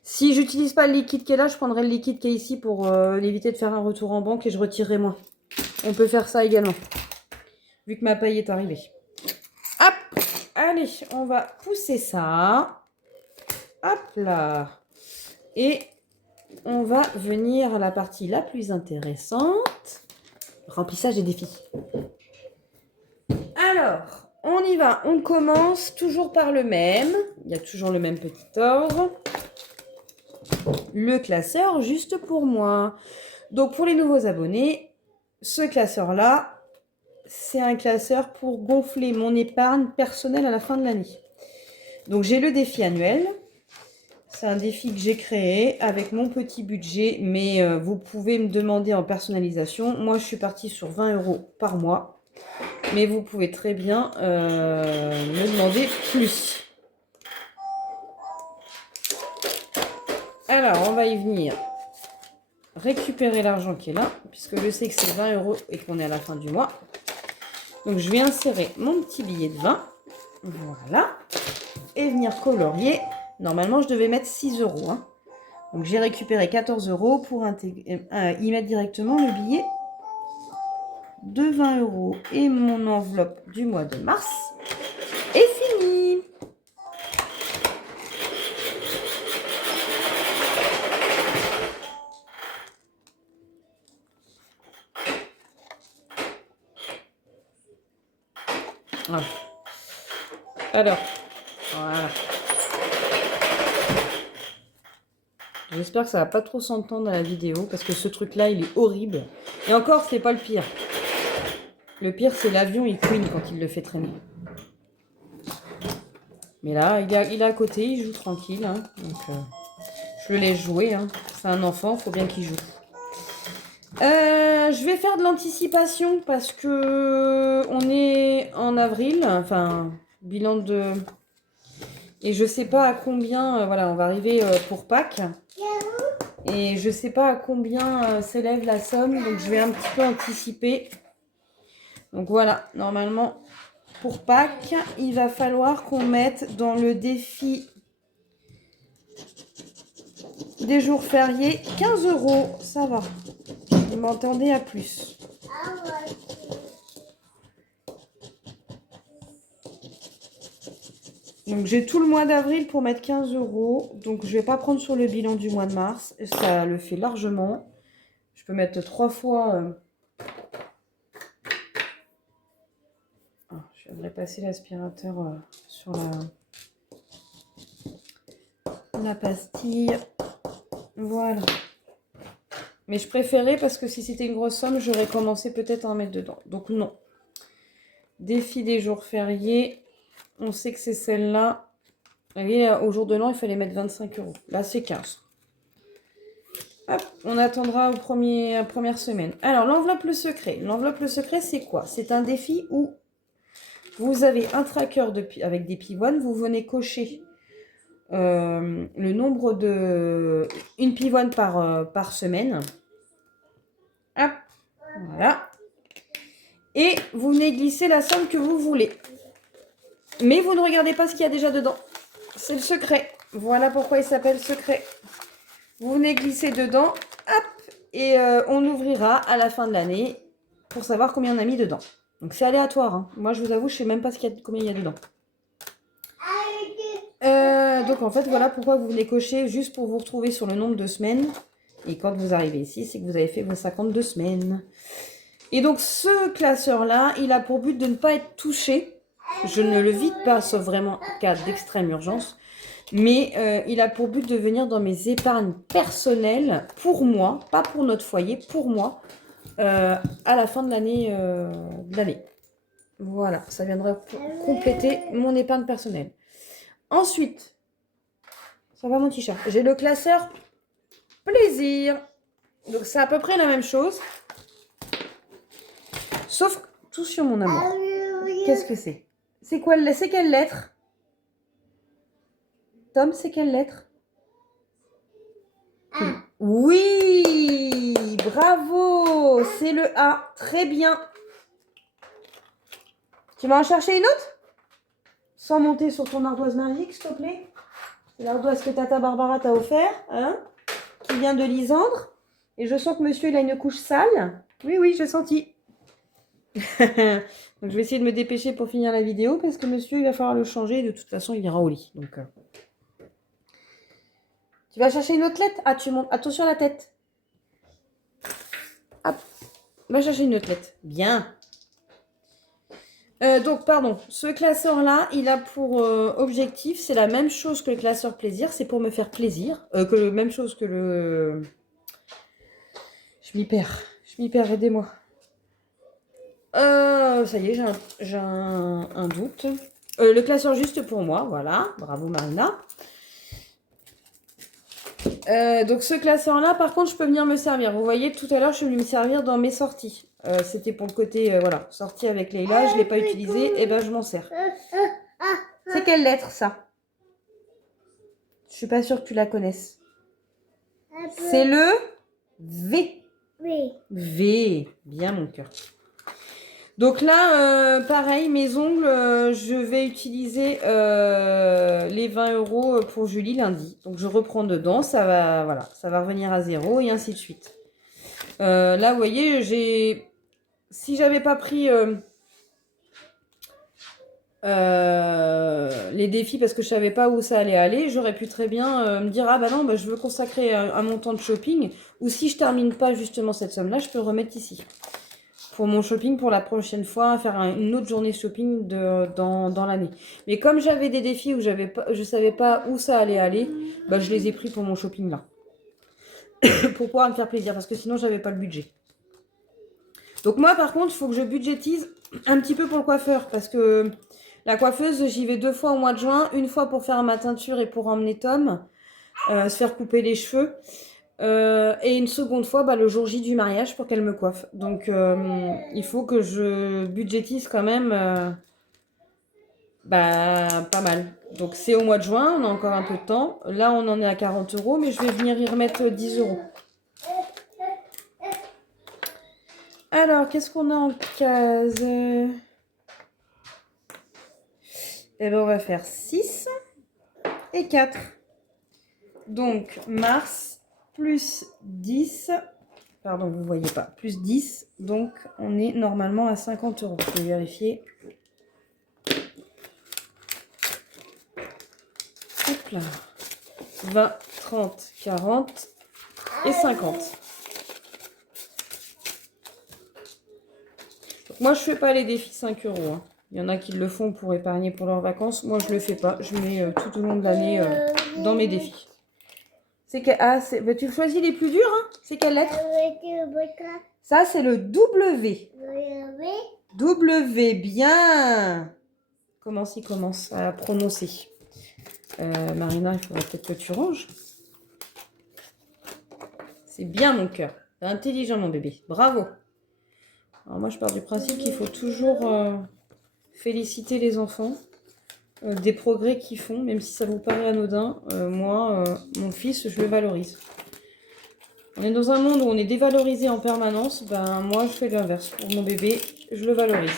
Si j'utilise pas le liquide qui est là, je prendrai le liquide qui est ici pour éviter de faire un retour en banque et je retirerai moins. On peut faire ça également. vu que ma paille est arrivée. Hop, allez, on va pousser ça. Hop là. Et on va venir à la partie la plus intéressante. Remplissage des défis. Alors, on y va. On commence toujours par le même. Il y a toujours le même petit ordre. Le classeur juste pour moi. Donc, pour les nouveaux abonnés, ce classeur-là, c'est un classeur pour gonfler mon épargne personnelle à la fin de l'année. Donc, j'ai le défi annuel. C'est un défi que j'ai créé avec mon petit budget, mais vous pouvez me demander en personnalisation. Moi, je suis partie sur 20 € par mois, mais vous pouvez très bien me demander plus. Alors, on va y venir récupérer l'argent qui est là, puisque je sais que c'est 20 € et qu'on est à la fin du mois. Donc, je vais insérer mon petit billet de 20. Voilà. Et venir colorier. Normalement, je devais mettre 6 €. Hein. Donc, j'ai récupéré 14 € pour y mettre directement le billet de 20 €. Et mon enveloppe du mois de mars est finie. Voilà. Alors, voilà. J'espère que ça va pas trop s'entendre dans la vidéo parce que ce truc-là, il est horrible. Et encore, c'est pas le pire. Le pire, c'est l'avion, il couine quand il le fait traîner. Mais là, il est à côté, il joue tranquille. Hein, donc, je le laisse jouer. Hein. C'est un enfant, il faut bien qu'il joue. Je vais faire de l'anticipation parce que on est en avril. Enfin, bilan de... Et je sais pas à combien... voilà, on va arriver pour Pâques. Et je sais pas à combien s'élève la somme. Donc, je vais un petit peu anticiper. Donc, voilà. Normalement, pour Pâques, il va falloir qu'on mette dans le défi des jours fériés 15 €. Ça va. Vous m'entendez à plus. Donc, j'ai tout le mois d'avril pour mettre 15 €. Donc, je ne vais pas prendre sur le bilan du mois de mars. Ça le fait largement. Je peux mettre 3 fois... je viendrai passer l'aspirateur sur la pastille. Voilà. Mais je préférais parce que si c'était une grosse somme, j'aurais commencé peut-être à en mettre dedans. Donc, non. Défi des jours fériés. On sait que c'est celle-là. Et au jour de l'an, il fallait mettre 25 €. Là, c'est 15. Hop, on attendra aux première semaine. Alors, l'enveloppe le secret. L'enveloppe le secret, c'est quoi? C'est un défi où vous avez un tracker avec des pivoines. Vous venez cocher le nombre de... une pivoine par semaine. Hop, voilà. Et vous venez glisser la somme que vous voulez. Mais vous ne regardez pas ce qu'il y a déjà dedans. C'est le secret. Voilà pourquoi il s'appelle secret. Vous venez glisser dedans. Hop. Et on ouvrira à la fin de l'année pour savoir combien on a mis dedans. Donc c'est aléatoire. Hein. Moi, je vous avoue, je ne sais même pas combien il y a dedans. Donc en fait, voilà pourquoi vous venez cocher juste pour vous retrouver sur le nombre de semaines. Et quand vous arrivez ici, c'est que vous avez fait vos 52 semaines. Et donc ce classeur-là, il a pour but de ne pas être touché. Je ne le vide pas, sauf vraiment en cas d'extrême urgence. Mais il a pour but de venir dans mes épargnes personnelles, pour moi, pas pour notre foyer, pour moi, à la fin de l'année. Voilà, ça viendra compléter mon épargne personnelle. Ensuite, ça va mon petit chat, j'ai le classeur plaisir. Donc c'est à peu près la même chose. Sauf tout sur mon amour. Qu'est-ce que c'est? C'est quoi? C'est quelle lettre? Tom, c'est quelle lettre? Oui, bravo, c'est le A. Très bien. Tu vas en chercher une autre? Sans monter sur ton ardoise magique, s'il te plaît. C'est l'ardoise que Tata Barbara t'a offert, hein, qui vient de Lisandre. Et je sens que monsieur, il a une couche sale. Oui, oui, j'ai senti. Donc je vais essayer de me dépêcher pour finir la vidéo parce que monsieur il va falloir le changer. De toute façon il ira au lit. Donc tu vas chercher une autre lettre. Ah tu montes. Attention à la tête. Hop. Va chercher une autre lettre. Bien. Donc pardon. Ce classeur là il a pour objectif. C'est la même chose que le classeur plaisir. C'est pour me faire plaisir. Même chose que le... Je m'y perds. Je m'y perds. Aidez-moi. Ça y est, j'ai un doute. Le classeur juste pour moi, voilà. Bravo Marina. Donc ce classeur-là, par contre, je peux venir me servir. Vous voyez, tout à l'heure, je suis venue me servir dans mes sorties. C'était pour le côté, voilà, sortie avec Leïla. Je ne l'ai pas utilisé, et ben je m'en sers. C'est quelle lettre, ça? Je suis pas sûre que tu la connaisses. C'est le V. V. Bien, mon cœur. Donc là, pareil, mes ongles, je vais utiliser les 20 € pour Julie lundi. Donc je reprends dedans, ça va, voilà, ça va revenir à 0 et ainsi de suite. Là, vous voyez, si j'avais pas pris les défis parce que je savais pas où ça allait aller, j'aurais pu très bien me dire ah bah non, bah, je veux consacrer un montant de shopping, ou si je termine pas justement cette somme-là, je peux le remettre ici. Pour mon shopping pour la prochaine fois, faire une autre journée shopping dans l'année. Mais comme j'avais des défis où je savais pas où ça allait aller, bah, je les ai pris pour mon shopping là. Pour pouvoir me faire plaisir, parce que sinon j'avais pas le budget. Donc moi par contre, il faut que je budgétise un petit peu pour le coiffeur, parce que la coiffeuse, j'y vais 2 fois au mois de juin, une fois pour faire ma teinture et pour emmener Tom, se faire couper les cheveux. Et une seconde fois le jour J du mariage pour qu'elle me coiffe. Donc il faut que je budgétise quand même pas mal. Donc c'est au mois de juin, on a encore un peu de temps. Là on en est à 40 €, mais je vais venir y remettre 10 €. Alors qu'est-ce qu'on a en case? Eh ben on va faire 6 et 4. Donc mars plus 10. Pardon, vous ne voyez pas. Plus 10. Donc, on est normalement à 50 €. Je vais vérifier. Hop là. 20, 30, 40 et 50. Donc, moi, je ne fais pas les défis 5 €. Hein. Il y en a qui le font pour épargner pour leurs vacances. Moi, je ne le fais pas. Je mets tout au long de l'année dans mes défis. C'est que... Ah, bah, tu choisis les plus durs. Hein. C'est quelle lettre? Ça, c'est le W. W, bien. Comment s'y commence à prononcer? Marina, il faudrait peut-être que tu ranges. C'est bien, mon cœur. T'es intelligent, mon bébé. Bravo. Alors moi, je pars du principe qu'il faut toujours féliciter les enfants des progrès qu'ils font, même si ça vous paraît anodin. Moi, mon fils, je le valorise. On est dans un monde où on est dévalorisé en permanence. Ben, moi, je fais l'inverse. Pour mon bébé, je le valorise.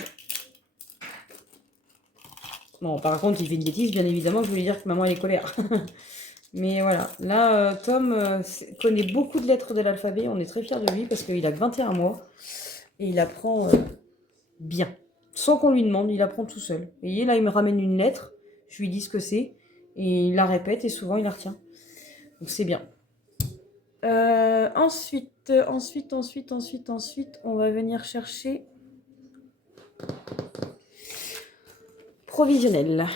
Bon, par contre, il fait une bêtise, bien évidemment, je voulais dire que maman, elle est colère. Mais voilà, là, Tom connaît beaucoup de lettres de l'alphabet. On est très fiers de lui parce qu'il a que 21 mois. Et il apprend bien. Sans qu'on lui demande, il apprend tout seul. Vous voyez, là, il me ramène une lettre. Je lui dis ce que c'est. Et il la répète et souvent, il la retient. Donc, c'est bien. Ensuite, on va venir chercher provisionnel.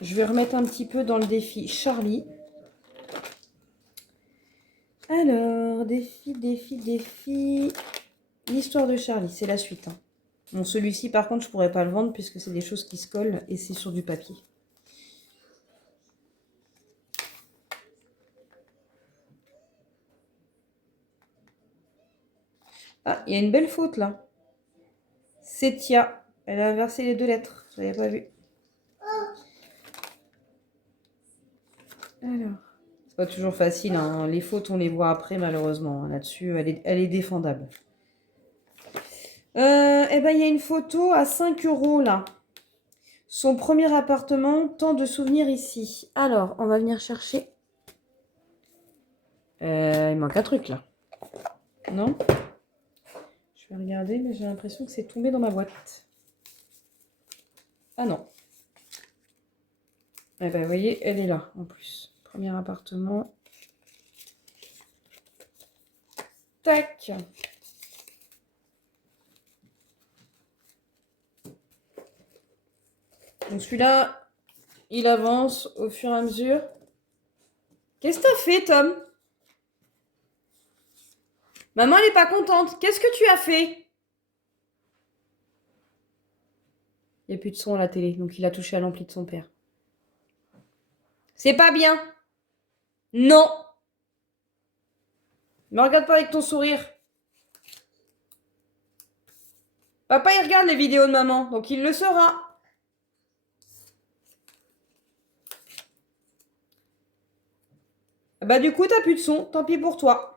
Je vais remettre un petit peu dans le défi Charlie. Alors, défi. L'histoire de Charlie, c'est la suite. Hein. Bon, celui-ci, par contre, je pourrais pas le vendre puisque c'est des choses qui se collent et c'est sur du papier. Ah, il y a une belle faute là. C'est Tia. Elle a inversé les 2 lettres. Je l'avais pas vu. Alors, c'est pas toujours facile. Hein. Les fautes, on les voit après, malheureusement. Là-dessus, elle est défendable. Eh ben, il y a une photo à 5 € là. Son premier appartement, tant de souvenirs ici. Alors, on va venir chercher. Il manque un truc là. Non? Je vais regarder, mais j'ai l'impression que c'est tombé dans ma boîte. Ah non. Eh ben, vous voyez, elle est là, en plus. Premier appartement. Tac. Donc celui-là, il avance au fur et à mesure. Qu'est-ce que t'as fait, Tom? Maman, elle est pas contente. Qu'est-ce que tu as fait? Il n'y a plus de son à la télé, donc il a touché à l'ampli de son père. C'est pas bien. Non. Me regarde pas avec ton sourire. Papa, il regarde les vidéos de maman, donc il le saura. Bah du coup, t'as plus de son. Tant pis pour toi.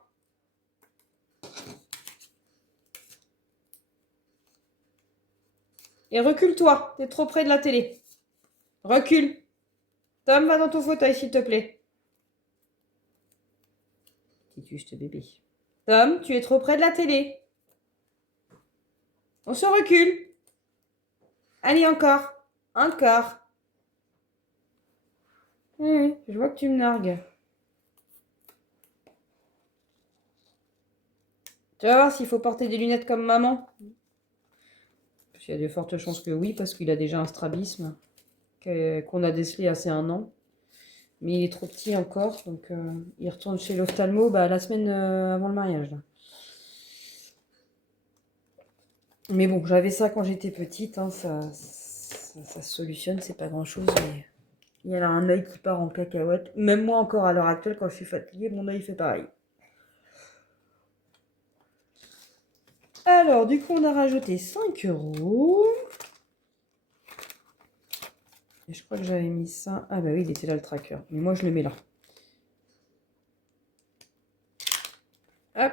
Et recule-toi. T'es trop près de la télé. Recule. Tom, va dans ton fauteuil, s'il te plaît. Petit juste bébé. Tom, tu es trop près de la télé. On se recule. Allez, encore. Encore. Oui, je vois que tu me nargues. Tu vas voir s'il faut porter des lunettes comme maman. Il y a de fortes chances que oui, parce qu'il a déjà un strabisme qu'on a décelé assez un an. Mais il est trop petit encore, donc il retourne chez l'ophtalmo la semaine avant le mariage. Là. Mais bon, j'avais ça quand j'étais petite, hein, ça se solutionne, c'est pas grand-chose, mais il y a un œil qui part en cacahuète. Même moi encore à l'heure actuelle, quand je suis fatiguée, mon œil fait pareil. Alors, du coup, on a rajouté 5 €. Et je crois que j'avais mis ça. Ah bah oui, il était là le tracker. Mais moi, je le mets là. Hop.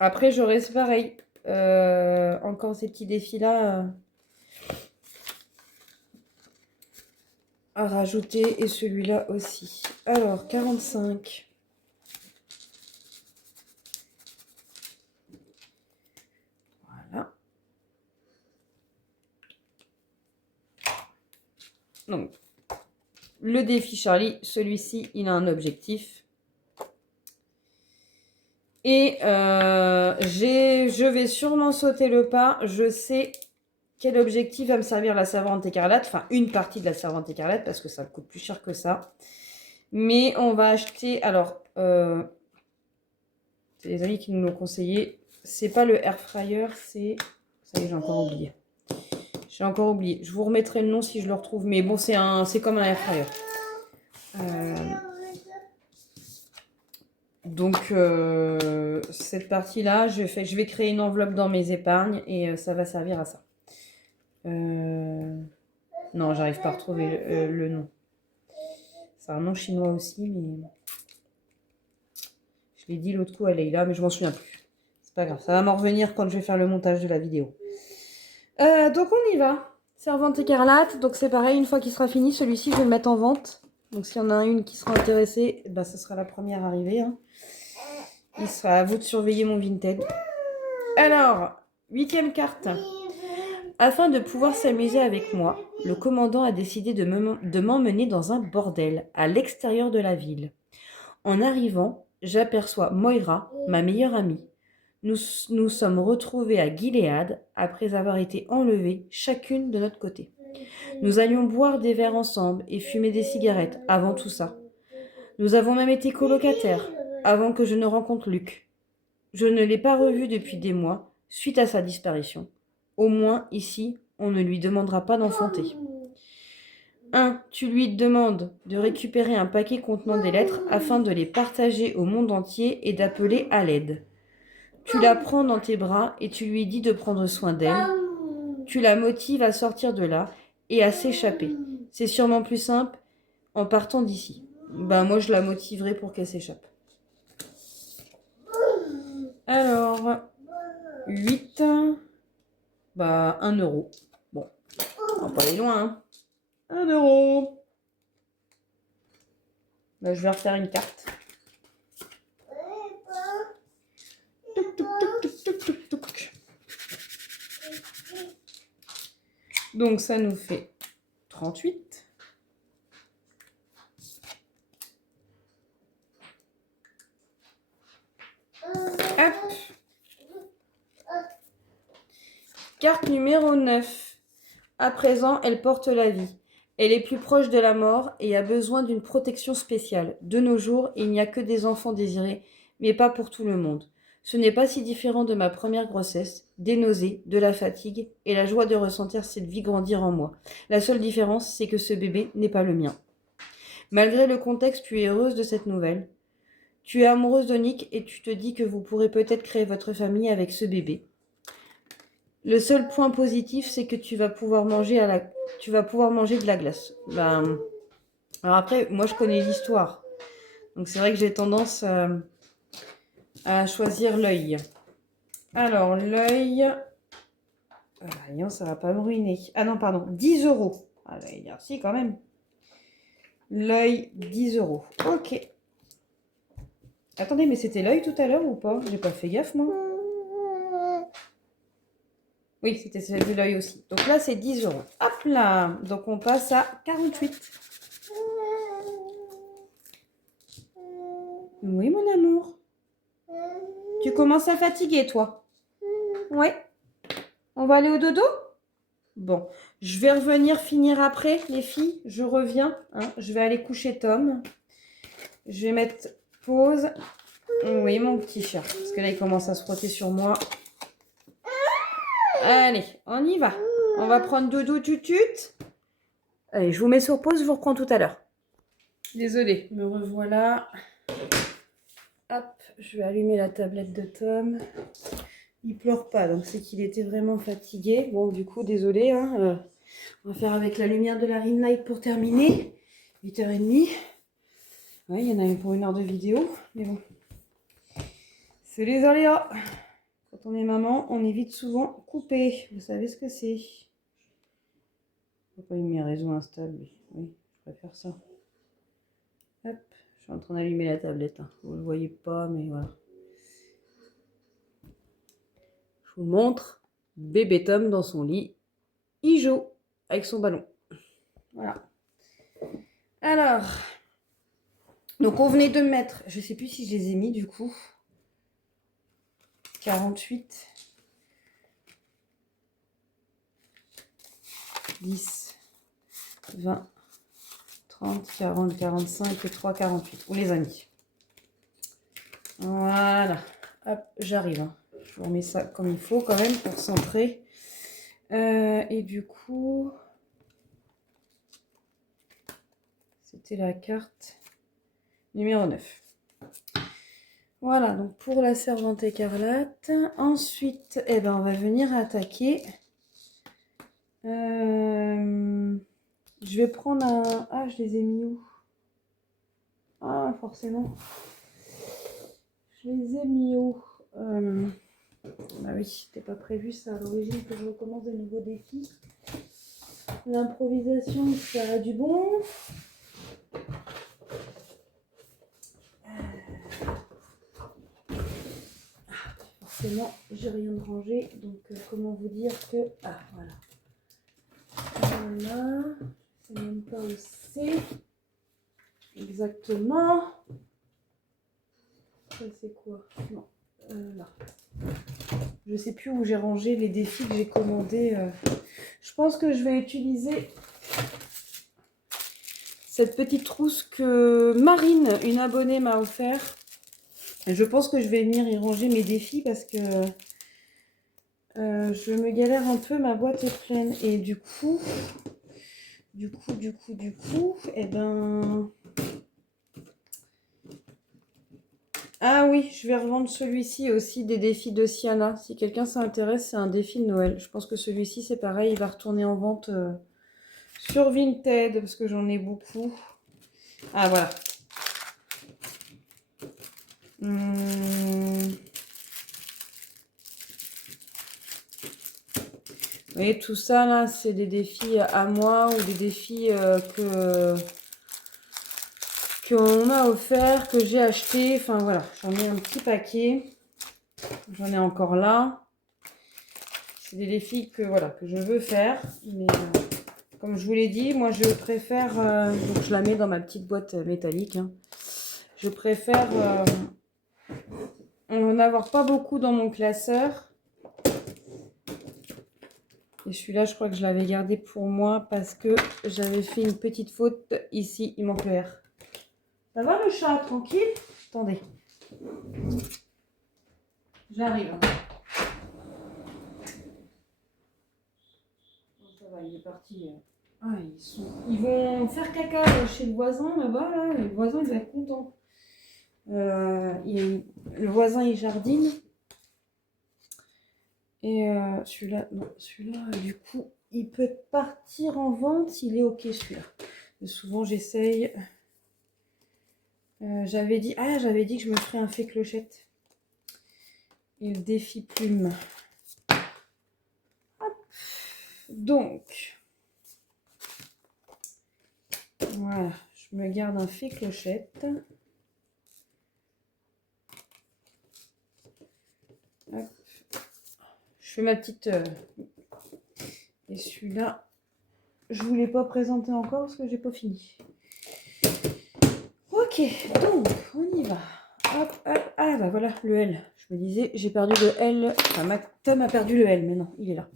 Après, j'aurai c'est pareil. Encore ces petits défis-là à rajouter. Et celui-là aussi. Alors, 45. Voilà. Donc, le défi Charlie, celui-ci, il a un objectif. Et je vais sûrement sauter le pas. Je sais quel objectif va me servir la Servante écarlate. Enfin, une partie de la Servante écarlate, parce que ça coûte plus cher que ça. Mais on va acheter... Alors, c'est les amis qui nous l'ont conseillé. C'est pas le air fryer, c'est... Ça y est, j'ai encore oublié. J'ai encore oublié. Je vous remettrai le nom si je le retrouve. Mais bon, c'est comme un air fryer. Donc, cette partie-là, je vais créer une enveloppe dans mes épargnes et ça va servir à ça. Non, j'arrive pas à retrouver le nom. C'est un nom chinois aussi, mais... Je l'ai dit l'autre coup à Leïla, mais je m'en souviens plus. C'est pas grave, ça va m'en revenir quand je vais faire le montage de la vidéo. Donc on y va. Servante écarlate, donc c'est pareil, une fois qu'il sera fini, celui-ci, je vais le mettre en vente. Donc s'il y en a une qui sera intéressée, bah, ce sera la première arrivée. Hein. Il sera à vous de surveiller mon Vinted. Alors, 8e carte. Afin de pouvoir s'amuser avec moi, le commandant a décidé de m'emmener dans un bordel à l'extérieur de la ville. En arrivant, j'aperçois Moira, ma meilleure amie. Nous sommes retrouvés à Gilead après avoir été enlevés chacune de notre côté. Nous allions boire des verres ensemble et fumer des cigarettes avant tout ça. Nous avons même été colocataires avant que je ne rencontre Luc. Je ne l'ai pas revu depuis des mois suite à sa disparition. Au moins, ici, on ne lui demandera pas d'enfanter. 1. Tu lui demandes de récupérer un paquet contenant des lettres afin de les partager au monde entier et d'appeler à l'aide. Tu la prends dans tes bras et tu lui dis de prendre soin d'elle. Tu la motives à sortir de là et à s'échapper. C'est sûrement plus simple en partant d'ici. Moi, je la motiverai pour qu'elle s'échappe. Alors, 8. 1 €. Bon, on va pas aller loin, hein. 1 €. Je vais refaire une carte. Donc, ça nous fait 38. Hop. Carte numéro 9. À présent, elle porte la vie. Elle est plus proche de la mort et a besoin d'une protection spéciale. De nos jours, il n'y a que des enfants désirés, mais pas pour tout le monde. Ce n'est pas si différent de ma première grossesse, des nausées, de la fatigue et la joie de ressentir cette vie grandir en moi. La seule différence, c'est que ce bébé n'est pas le mien. Malgré le contexte, tu es heureuse de cette nouvelle. Tu es amoureuse de Nick et tu te dis que vous pourrez peut-être créer votre famille avec ce bébé. Le seul point positif, c'est que tu vas pouvoir manger de la glace. Alors après, moi je connais l'histoire. Donc c'est vrai que j'ai tendance à choisir l'œil. Alors l'œil... Voyons, ça va pas me ruiner. Ah non, pardon, 10 euros. Ah, j'allais dire si quand même. L'œil, 10 euros. Ok. Attendez, mais c'était l'œil tout à l'heure ou pas? J'ai pas fait gaffe moi. Oui, c'était celle de l'œil aussi. Donc là, c'est 10 euros. Hop là. Donc on passe à 48. Oui, mon amour. Tu commences à fatiguer, toi? Ouais. On va aller au dodo? Bon. Je vais revenir finir après, les filles. Je reviens. Hein. Je vais aller coucher Tom. Je vais mettre pause. Oui, mon petit chat. Parce que là, il commence à se frotter sur moi. Allez, on y va. On va prendre dodo tutut. Allez, je vous mets sur pause, je vous reprends tout à l'heure. Désolée, me revoilà. Hop, je vais allumer la tablette de Tom. Il pleure pas, donc c'est qu'il était vraiment fatigué. Bon, du coup, désolée. Hein, on va faire avec la lumière de la ring light pour terminer. 8h30. Ouais, il y en a une pour 1 heure de vidéo. Mais bon. C'est les aléas. Quand on est maman, on est vite souvent coupé. Vous savez ce que c'est. Pourquoi il met réseau instable, lui? Oui, je préfère ça. Hop, je suis en train d'allumer la tablette. Hein. Vous ne le voyez pas, mais voilà. Je vous montre bébé Tom dans son lit. Il joue avec son ballon. Voilà. Alors, donc on venait de mettre, je ne sais plus si je les ai mis du coup. 48. 10. 20. 30, 40, 45 et 3, 48. On les a mis. Voilà. Hop, j'arrive. Hein. Je vous remets ça comme il faut quand même pour centrer. Et du coup, c'était la carte numéro 9. Voilà, donc pour la servante écarlate. Ensuite, eh ben, on va venir attaquer. Je vais prendre un... Ah, je les ai mis où? Ah, forcément. Je les ai mis où? Bah oui, c'était pas prévu ça à l'origine que je recommence des nouveaux défis. L'improvisation, ça a du bon. Forcément, j'ai rien de rangé, donc comment vous dire que... Ah, voilà. Voilà. Je sais même pas où c'est. Exactement. Ça, c'est quoi? Non. Là. Je sais plus où j'ai rangé les défis que j'ai commandés. Je pense que je vais utiliser cette petite trousse que Marine, une abonnée, m'a offert. Et je pense que je vais venir y ranger mes défis parce que je me galère un peu, ma boîte est pleine. Et du coup, eh ben... Ah oui, je vais revendre celui-ci aussi, des défis de Siana. Si quelqu'un s'intéresse, c'est un défi de Noël. Je pense que celui-ci, c'est pareil, il va retourner en vente sur Vinted, parce que j'en ai beaucoup. Ah, voilà. Vous voyez, tout ça, là, c'est des défis à moi ou des défis qu'on m'a offert, que j'ai acheté. Enfin, voilà, j'en ai un petit paquet. J'en ai encore là. C'est des défis que, voilà, que je veux faire. Mais comme je vous l'ai dit, moi je préfère... donc je la mets dans ma petite boîte métallique. Hein. Je préfère en avoir pas beaucoup dans mon classeur. Et celui-là, je crois que je l'avais gardé pour moi parce que j'avais fait une petite faute. Ici, il manque le R. Ça va le chat, tranquille? Attendez. J'arrive. Ça va, il est parti. Ah, ils vont faire caca chez le voisin là-bas. Là. Le voisin, il va être content. Le voisin, il jardine. Et celui-là, non, celui-là, du coup, il peut partir en vente. Il est OK, celui-là. Souvent, j'essaye. J'avais dit que je me ferais un fait clochette. Et le défi plume. Hop. Donc, voilà, je me garde un fait clochette. Hop. Je fais ma petite... Et celui-là, je ne vous l'ai pas présenté encore parce que j'ai pas fini. Ok, donc, on y va. Hop, hop. Ah, bah voilà, le L. Je me disais, j'ai perdu le L. Enfin, ma Tom a perdu le L, mais non, il est là.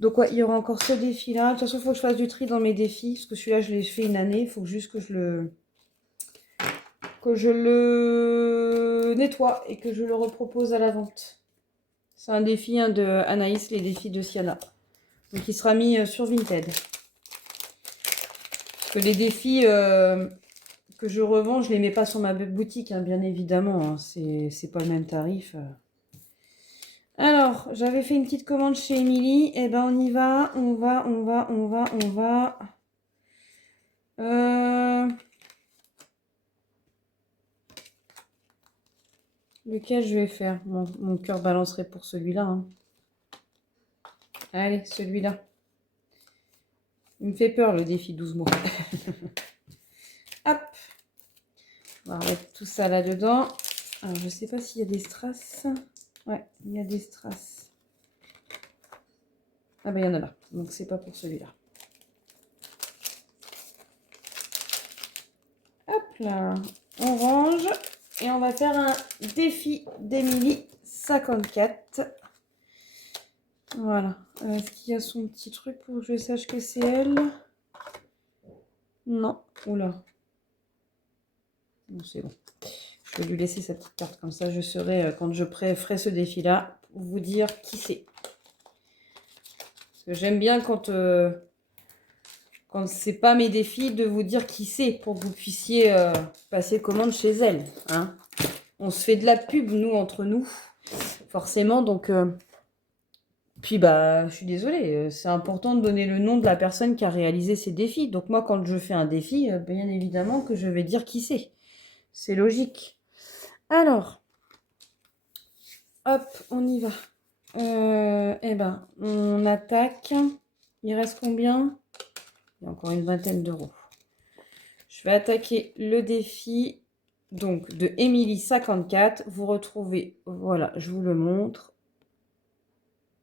Donc, ouais, il y aura encore ce défi-là. De toute façon, il faut que je fasse du tri dans mes défis. Parce que celui-là, je l'ai fait une année. Il faut juste que je le nettoie et que je le repropose à la vente. C'est un défi hein, de Anaïs, les défis de Siana. Donc, il sera mis sur Vinted. Parce que les défis que je revends, je ne les mets pas sur ma boutique, hein, bien évidemment. Hein. C'est pas le même tarif. Alors, j'avais fait une petite commande chez Émilie. Eh ben, on y va. On va. Lequel je vais faire? Mon cœur balancerait pour celui-là. Hein. Allez, celui-là. Il me fait peur le défi 12 mois. Hop. On va remettre tout ça là-dedans. Alors, je ne sais pas s'il y a des strass. Ouais, il y a des strass. Ah ben, il y en a là. Donc, c'est pas pour celui-là. Hop là. On range. Et on va faire un défi d'Émilie 54. Voilà. Est-ce qu'il y a son petit truc pour que je sache que c'est elle? Non. Oula. Non, c'est bon. Je vais lui laisser sa petite carte. Comme ça, je saurai, quand je ferai ce défi-là, pour vous dire qui c'est. Parce que j'aime bien quand c'est pas mes défis, de vous dire qui c'est. Pour que vous puissiez passer commande chez elle. Hein. On se fait de la pub, nous, entre nous. Forcément, donc... Puis, bah, je suis désolée, c'est important de donner le nom de la personne qui a réalisé ces défis. Donc, moi, quand je fais un défi, bien évidemment que je vais dire qui c'est. C'est logique. Alors, hop, on y va. Eh ben, on attaque. Il reste combien? Il y a encore une vingtaine d'euros. Je vais attaquer le défi donc de Émilie 54. Vous retrouvez, voilà, je vous le montre.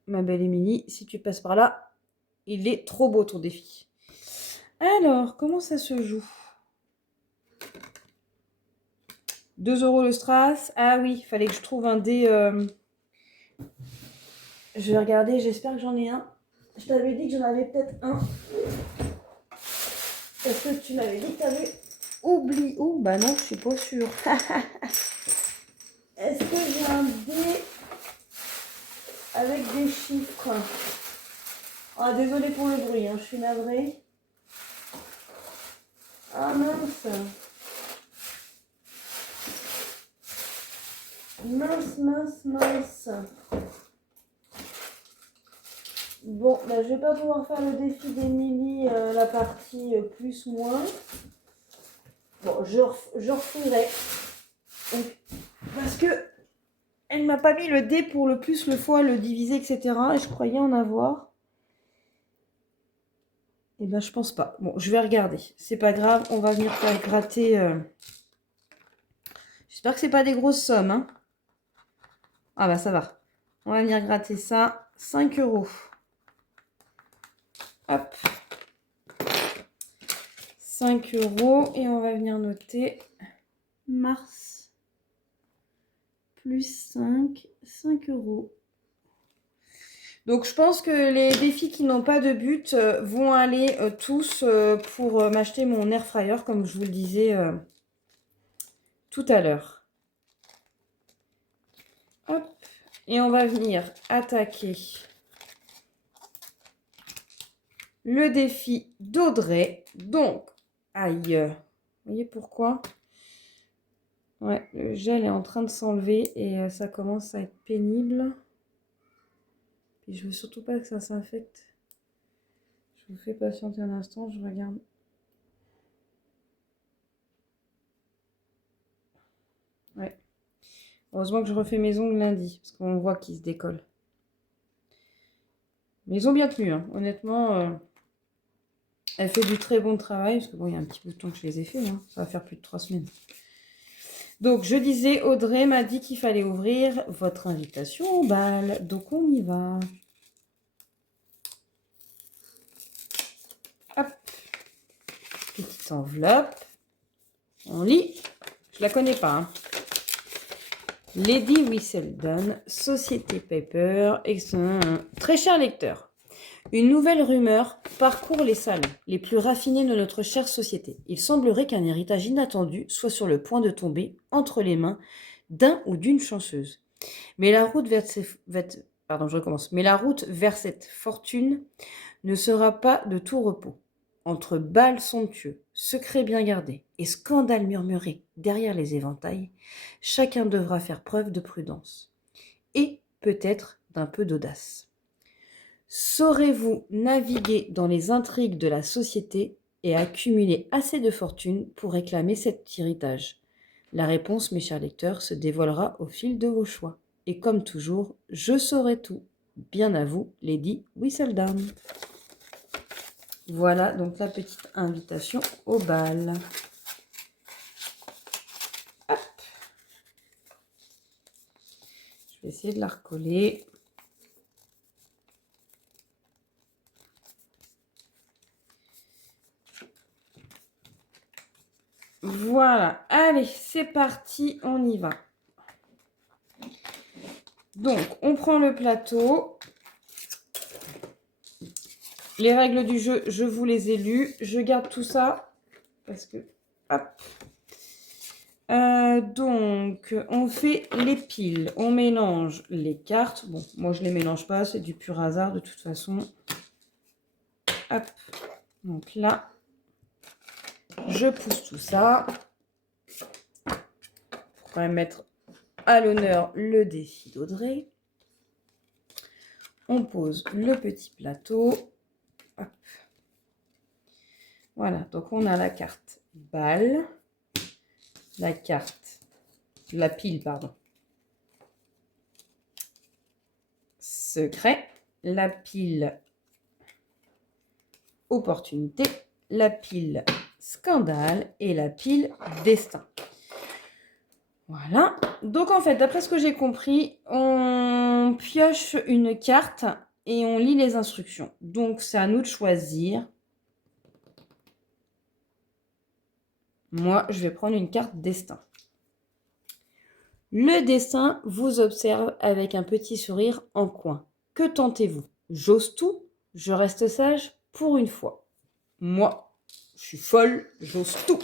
Ma belle Émilie, si tu passes par là, il est trop beau ton défi. Alors, comment ça se joue? 2 euros le strass. Ah oui, il fallait que je trouve un dé. Je vais regarder, j'espère que j'en ai un. Je t'avais dit que j'en avais peut-être un. Est-ce que tu m'avais dit que tu avais oublié? Oh, bah non, je suis pas sûre. Est-ce que j'ai un dé avec des chiffres? Ah, désolée pour le bruit, hein, je suis navrée. Ah mince. Mince. Bon, bah, je vais pas pouvoir faire le défi d'Émilie, la partie plus-moins. Bon, je referai. Parce que elle m'a pas mis le dé pour le plus, le fois, le diviser, etc. Et je croyais en avoir. Et ben, je pense pas. Bon, je vais regarder. C'est pas grave, on va venir faire gratter. J'espère que c'est pas des grosses sommes. Hein. Ah bah ça va. On va venir gratter ça. 5 €. Hop. 5 € et on va venir noter mars plus 5 €. Donc je pense que les défis qui n'ont pas de but vont aller tous pour m'acheter mon air fryer comme je vous le disais tout à l'heure. Hop. Et on va venir attaquer le défi d'Audrey. Donc, aïe. Vous voyez pourquoi? Ouais, le gel est en train de s'enlever et ça commence à être pénible. Puis je veux surtout pas que ça s'infecte. Je vous fais patienter un instant, je regarde. Ouais. Heureusement que je refais mes ongles lundi, parce qu'on voit qu'ils se décollent. Mais ils ont bien tenu, hein. Honnêtement, elle fait du très bon travail, parce que bon, il y a un petit bout de temps que je les ai fait, hein. Ça va faire plus de 3 semaines. Donc, je disais, Audrey m'a dit qu'il fallait ouvrir votre invitation au bal. Donc, on y va. Hop. Petite enveloppe. On lit. Je la connais pas, hein. Lady Whistledown, Société Paper, très cher lecteur. Une nouvelle rumeur parcourt les salons les plus raffinés de notre chère société. Il semblerait qu'un héritage inattendu soit sur le point de tomber entre les mains d'un ou d'une chanceuse. Mais la route vers cette fortune ne sera pas de tout repos. Entre bals somptueux, secrets bien gardés et scandales murmurés derrière les éventails, chacun devra faire preuve de prudence et peut-être d'un peu d'audace. Saurez-vous naviguer dans les intrigues de la société et accumuler assez de fortune pour réclamer cet héritage? La réponse, mes chers lecteurs, se dévoilera au fil de vos choix. Et comme toujours, je saurai tout. Bien à vous, Lady Whistledown. Voilà donc la petite invitation au bal. Hop. Je vais essayer de la recoller. Voilà, allez, c'est parti, on y va. Donc, on prend le plateau. Les règles du jeu, je vous les ai lues. Je garde tout ça parce que... Hop. Donc, on fait les piles. On mélange les cartes. Bon, moi, je ne les mélange pas. C'est du pur hasard de toute façon. Hop. Donc là, je pousse tout ça. Pour quand même mettre à l'honneur le défi d'Audrey. On pose le petit plateau. Hop. Voilà, donc on a la carte balle, la pile, pardon, secret, la pile opportunité, la pile scandale et la pile destin. Voilà, donc en fait, d'après ce que j'ai compris, on pioche une carte et on lit les instructions. Donc c'est à nous de choisir. Moi, je vais prendre une carte destin. Le destin vous observe avec un petit sourire en coin. Que tentez-vous? J'ose tout? Je reste sage pour une fois. Moi, je suis folle, j'ose tout.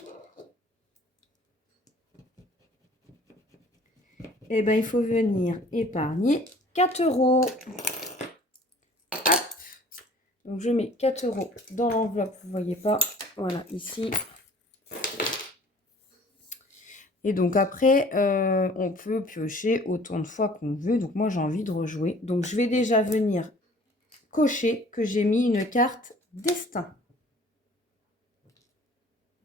Eh bien, il faut venir épargner 4 €. Hop. Donc, je mets 4 € dans l'enveloppe, vous ne voyez pas. Voilà, ici. Et donc après, on peut piocher autant de fois qu'on veut. Donc moi, j'ai envie de rejouer. Donc je vais déjà venir cocher que j'ai mis une carte destin.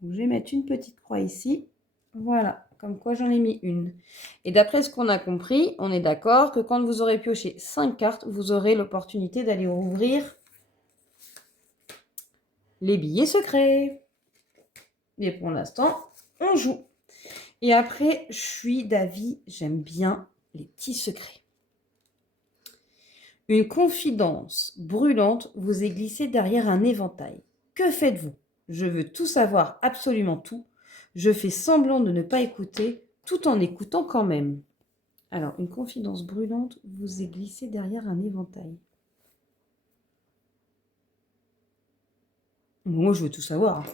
Donc, je vais mettre une petite croix ici. Voilà, comme quoi j'en ai mis une. Et d'après ce qu'on a compris, on est d'accord que quand vous aurez pioché 5 cartes, vous aurez l'opportunité d'aller ouvrir les billets secrets. Et pour l'instant, on joue. Et après, je suis d'avis, j'aime bien les petits secrets. Une confidence brûlante vous est glissée derrière un éventail. Que faites-vous? Je veux tout savoir, absolument tout. Je fais semblant de ne pas écouter, tout en écoutant quand même. Alors, une confidence brûlante vous est glissée derrière un éventail. Moi, je veux tout savoir.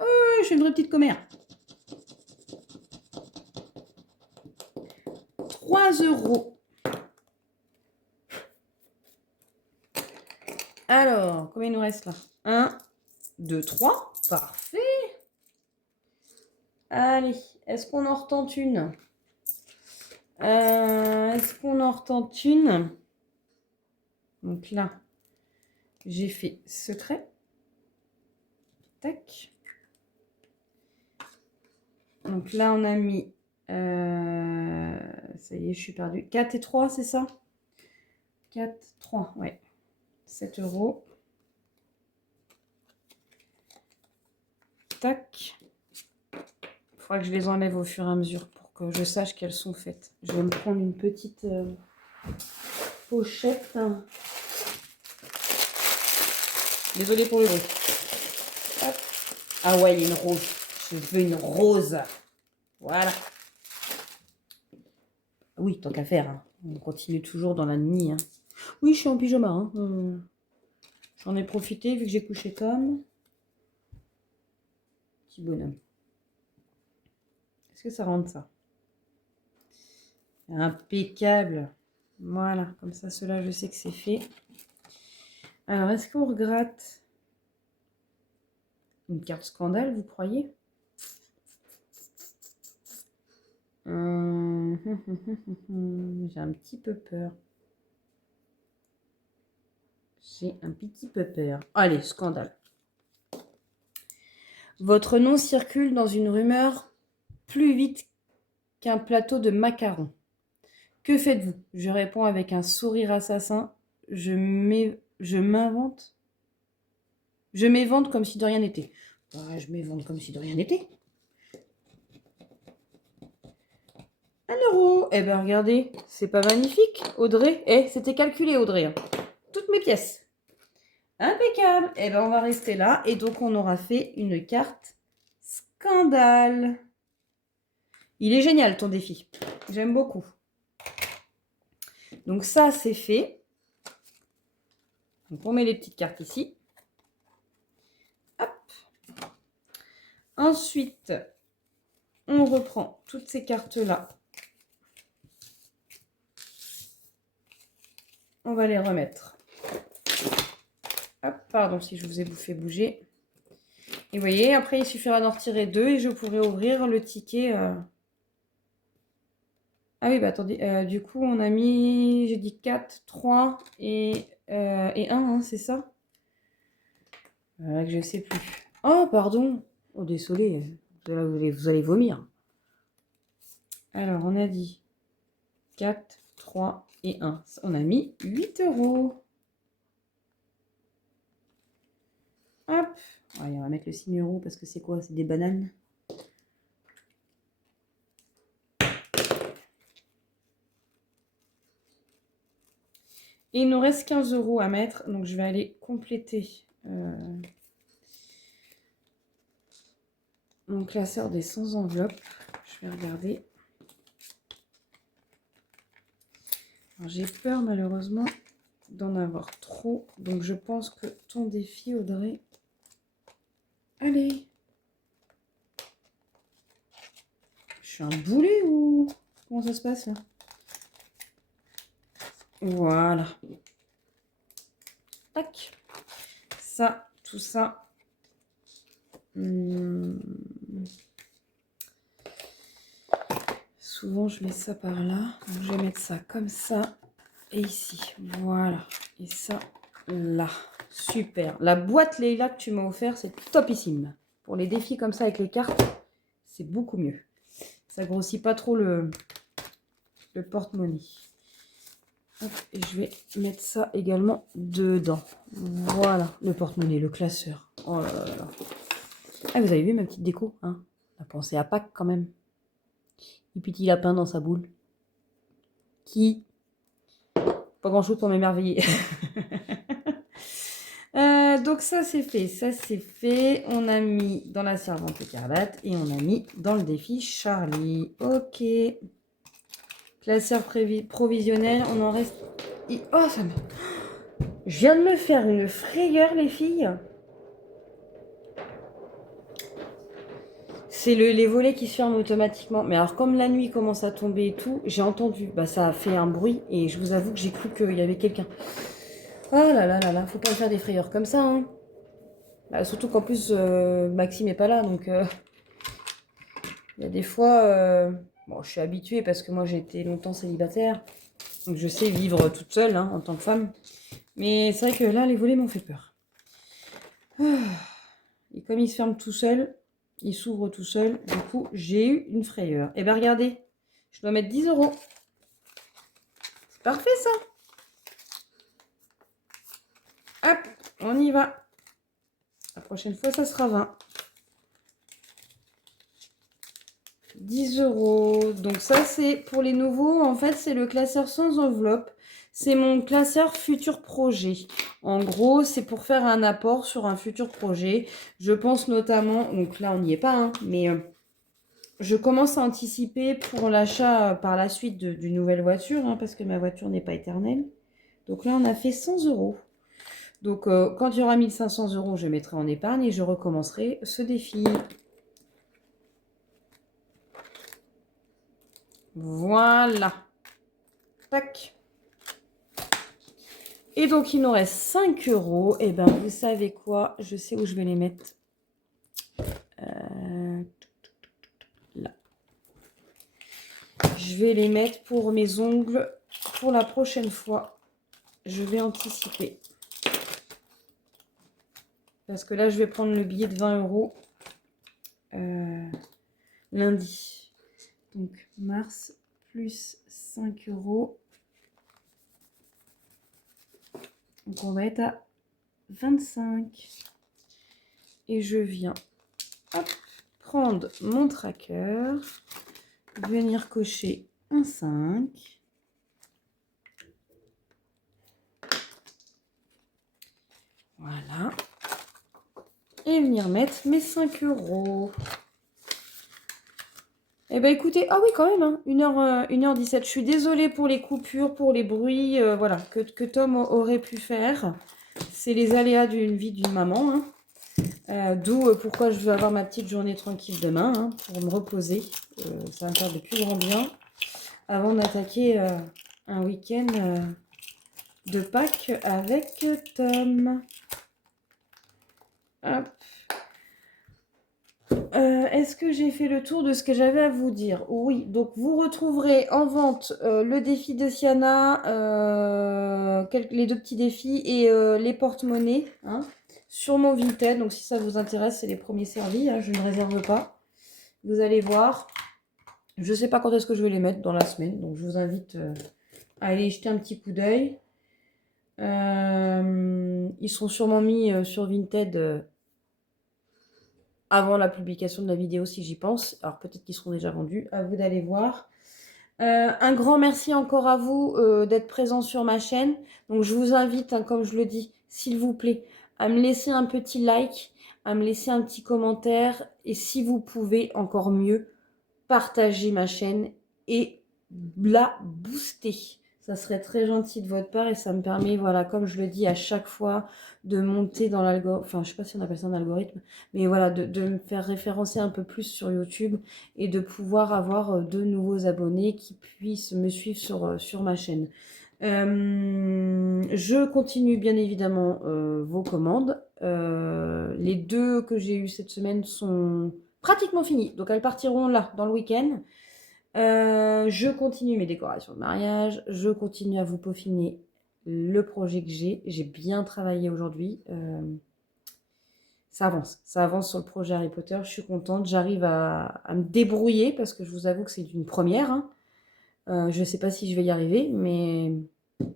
Je suis une vraie petite commère. 3 €. Alors, combien il nous reste là? 1, 2, 3. Parfait. Allez, est-ce qu'on en retente une? Est-ce qu'on en retente une? Donc là, j'ai fait secret. Tac. Donc là, on a mis... ça y est, je suis perdue. 4 et 3, c'est ça? 4, 3, ouais. 7 €. Tac. Il faudra que je les enlève au fur et à mesure pour que je sache qu'elles sont faites. Je vais me prendre une petite pochette. Désolée pour le bruit. Hop. Ah ouais, il y a une rose. Je veux une rose. Voilà. Oui, tant qu'à faire. Hein. On continue toujours dans la nuit. Hein. Oui, je suis en pyjama. Hein. J'en ai profité vu que j'ai couché Tom. Petit bonhomme. Est-ce que ça rentre ça? Impeccable. Voilà, comme ça, cela, je sais que c'est fait. Alors, est-ce qu'on regratte une carte scandale, vous croyez? J'ai un petit peu peur. J'ai un petit peu peur. Allez, scandale. Votre nom circule dans une rumeur plus vite qu'un plateau de macarons. Que faites-vous? Je réponds avec un sourire assassin. Je m'invente. Je m'évente comme si de rien n'était. Bah, je m'évente comme si de rien n'était. 1 €. Eh ben regardez, c'est pas magnifique, Audrey? Eh, c'était calculé, Audrey. Hein. Toutes mes pièces. Impeccable. Eh ben on va rester là. Et donc on aura fait une carte scandale. Il est génial ton défi. J'aime beaucoup. Donc ça, c'est fait. Donc on met les petites cartes ici. Hop. Ensuite, on reprend toutes ces cartes-là. On va les remettre. Hop, pardon si je vous ai fait bouger. Et vous voyez, après, il suffira d'en retirer 2 et je pourrai ouvrir le ticket. Ah oui, bah attendez, du coup, on a mis, j'ai dit 4, 3 et 1, hein, c'est ça? Que je sais plus. Oh, pardon. Oh, désolé, vous allez vomir. Alors, on a dit 4, 3 et 1. On a mis 8 €. Hop. Allez, on va mettre le signe euro parce que c'est quoi? C'est des bananes. Et il nous reste 15 € à mettre. Donc, je vais aller compléter mon classeur des sans enveloppe. Je vais regarder. J'ai peur malheureusement d'en avoir trop. Donc, je pense que ton défi, Audrey... Allez. Je suis un boulet ou... Comment ça se passe là? Voilà. Tac. Ça, tout ça. Souvent, je mets ça par là. Donc, je vais mettre ça comme ça. Et ici. Voilà. Et ça, là. Super. La boîte Leïla que tu m'as offert, c'est topissime. Pour les défis comme ça avec les cartes, c'est beaucoup mieux. Ça grossit pas trop le porte-monnaie. Et je vais mettre ça également dedans. Voilà, le porte-monnaie, le classeur. Oh là là là. Ah, vous avez vu ma petite déco, hein? On a pensé à Pâques quand même. Et petit lapin dans sa boule. Qui pas grand-chose pour m'émerveiller. Donc ça c'est fait, ça c'est fait. On a mis dans la servante écarlate et on a mis dans le défi Charlie. Ok. Classeur provisionnel, on en reste... Oh, ça me... Je viens de me faire une frayeur, les filles. C'est les volets qui se ferment automatiquement. Mais alors, comme la nuit commence à tomber et tout, j'ai entendu. Bah, ça a fait un bruit et je vous avoue que j'ai cru qu'il y avait quelqu'un. Oh là là là là, faut pas me faire des frayeurs comme ça, hein. Bah, surtout qu'en plus, Maxime n'est pas là, donc... Il y a des fois... Bon, je suis habituée parce que moi, j'ai été longtemps célibataire. Donc, je sais vivre toute seule, hein, en tant que femme. Mais c'est vrai que là, les volets m'ont fait peur. Et comme il se ferme tout seul, il s'ouvre tout seul, du coup, j'ai eu une frayeur. Et bien, regardez, je dois mettre 10 €. C'est parfait, ça. Hop, on y va. La prochaine fois, ça sera 20. 10 €. Donc ça, c'est pour les nouveaux. En fait, c'est le classeur sans enveloppe. C'est mon classeur futur projet. En gros, c'est pour faire un apport sur un futur projet. Je pense notamment, donc là, on n'y est pas, hein, mais je commence à anticiper pour l'achat par la suite d'une nouvelle voiture, hein, parce que ma voiture n'est pas éternelle. Donc là, on a fait 100 €. Donc, quand il y aura 1500 €, je mettrai en épargne et je recommencerai ce défi. Voilà. Tac. Et donc, il nous reste 5 €. Et ben, vous savez quoi? Je sais où je vais les mettre. Là. Je vais les mettre pour mes ongles. Pour la prochaine fois, je vais anticiper. Parce que là, je vais prendre le billet de 20 € lundi. Donc, mars plus 5 €. Donc, on va être à 25. Et je viens prendre mon tracker, venir cocher un 5. Voilà. Et venir mettre mes 5 €. Eh ben écoutez, ah oui quand même, hein, 1h17. Je suis désolée pour les coupures, pour les bruits, voilà, que Tom aurait pu faire. C'est les aléas d'une vie d'une maman, hein. D'où pourquoi je veux avoir ma petite journée tranquille demain, hein, pour me reposer. Ça va me faire de plus grand bien. Avant d'attaquer un week-end de Pâques avec Tom. Hop. Est-ce que j'ai fait le tour de ce que j'avais à vous dire? Oui, donc vous retrouverez en vente le défi de Siana, les 2 petits défis et les porte-monnaies, hein, sur mon Vinted. Donc si ça vous intéresse, c'est les premiers servis, hein, je ne réserve pas. Vous allez voir. Je ne sais pas quand est-ce que je vais les mettre dans la semaine, donc je vous invite à aller jeter un petit coup d'œil. Ils seront sûrement mis sur Vinted avant la publication de la vidéo si j'y pense. Alors peut-être qu'ils seront déjà vendus, à vous d'aller voir. Un grand merci encore à vous d'être présents sur ma chaîne. Donc je vous invite, hein, comme je le dis, s'il vous plaît, à me laisser un petit like, à me laisser un petit commentaire et si vous pouvez, encore mieux, partager ma chaîne et la booster. Ça serait très gentil de votre part et ça me permet, voilà, comme je le dis à chaque fois, de monter dans l'algorithme, enfin je sais pas si on appelle ça un algorithme, mais voilà, de me faire référencer un peu plus sur YouTube et de pouvoir avoir de nouveaux abonnés qui puissent me suivre sur ma chaîne. Je continue bien évidemment vos commandes. Les 2 que j'ai eues cette semaine sont pratiquement finies, donc elles partiront là, dans le week-end. Je continue mes décorations de mariage, je continue à vous peaufiner le projet que j'ai bien travaillé aujourd'hui. Ça avance sur le projet Harry Potter, je suis contente, j'arrive à me débrouiller parce que je vous avoue que c'est une première, hein. Je ne sais pas si je vais y arriver, mais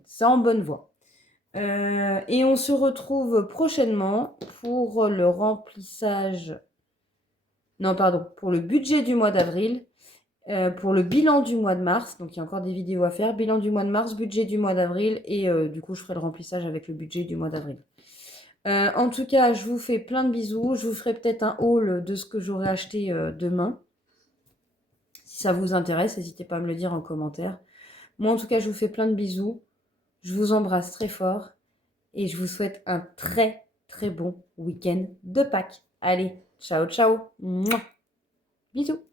c'est en bonne voie. Et on se retrouve prochainement pour le remplissage, non pardon, pour le budget du mois d'avril. pour le bilan du mois de mars. Donc, il y a encore des vidéos à faire. Bilan du mois de mars, budget du mois d'avril. Et du coup, je ferai le remplissage avec le budget du mois d'avril. En tout cas, je vous fais plein de bisous. Je vous ferai peut-être un haul de ce que j'aurai acheté demain. Si ça vous intéresse, n'hésitez pas à me le dire en commentaire. Moi, en tout cas, je vous fais plein de bisous. Je vous embrasse très fort. Et je vous souhaite un très, très bon week-end de Pâques. Allez, ciao, ciao. Mouah. Bisous.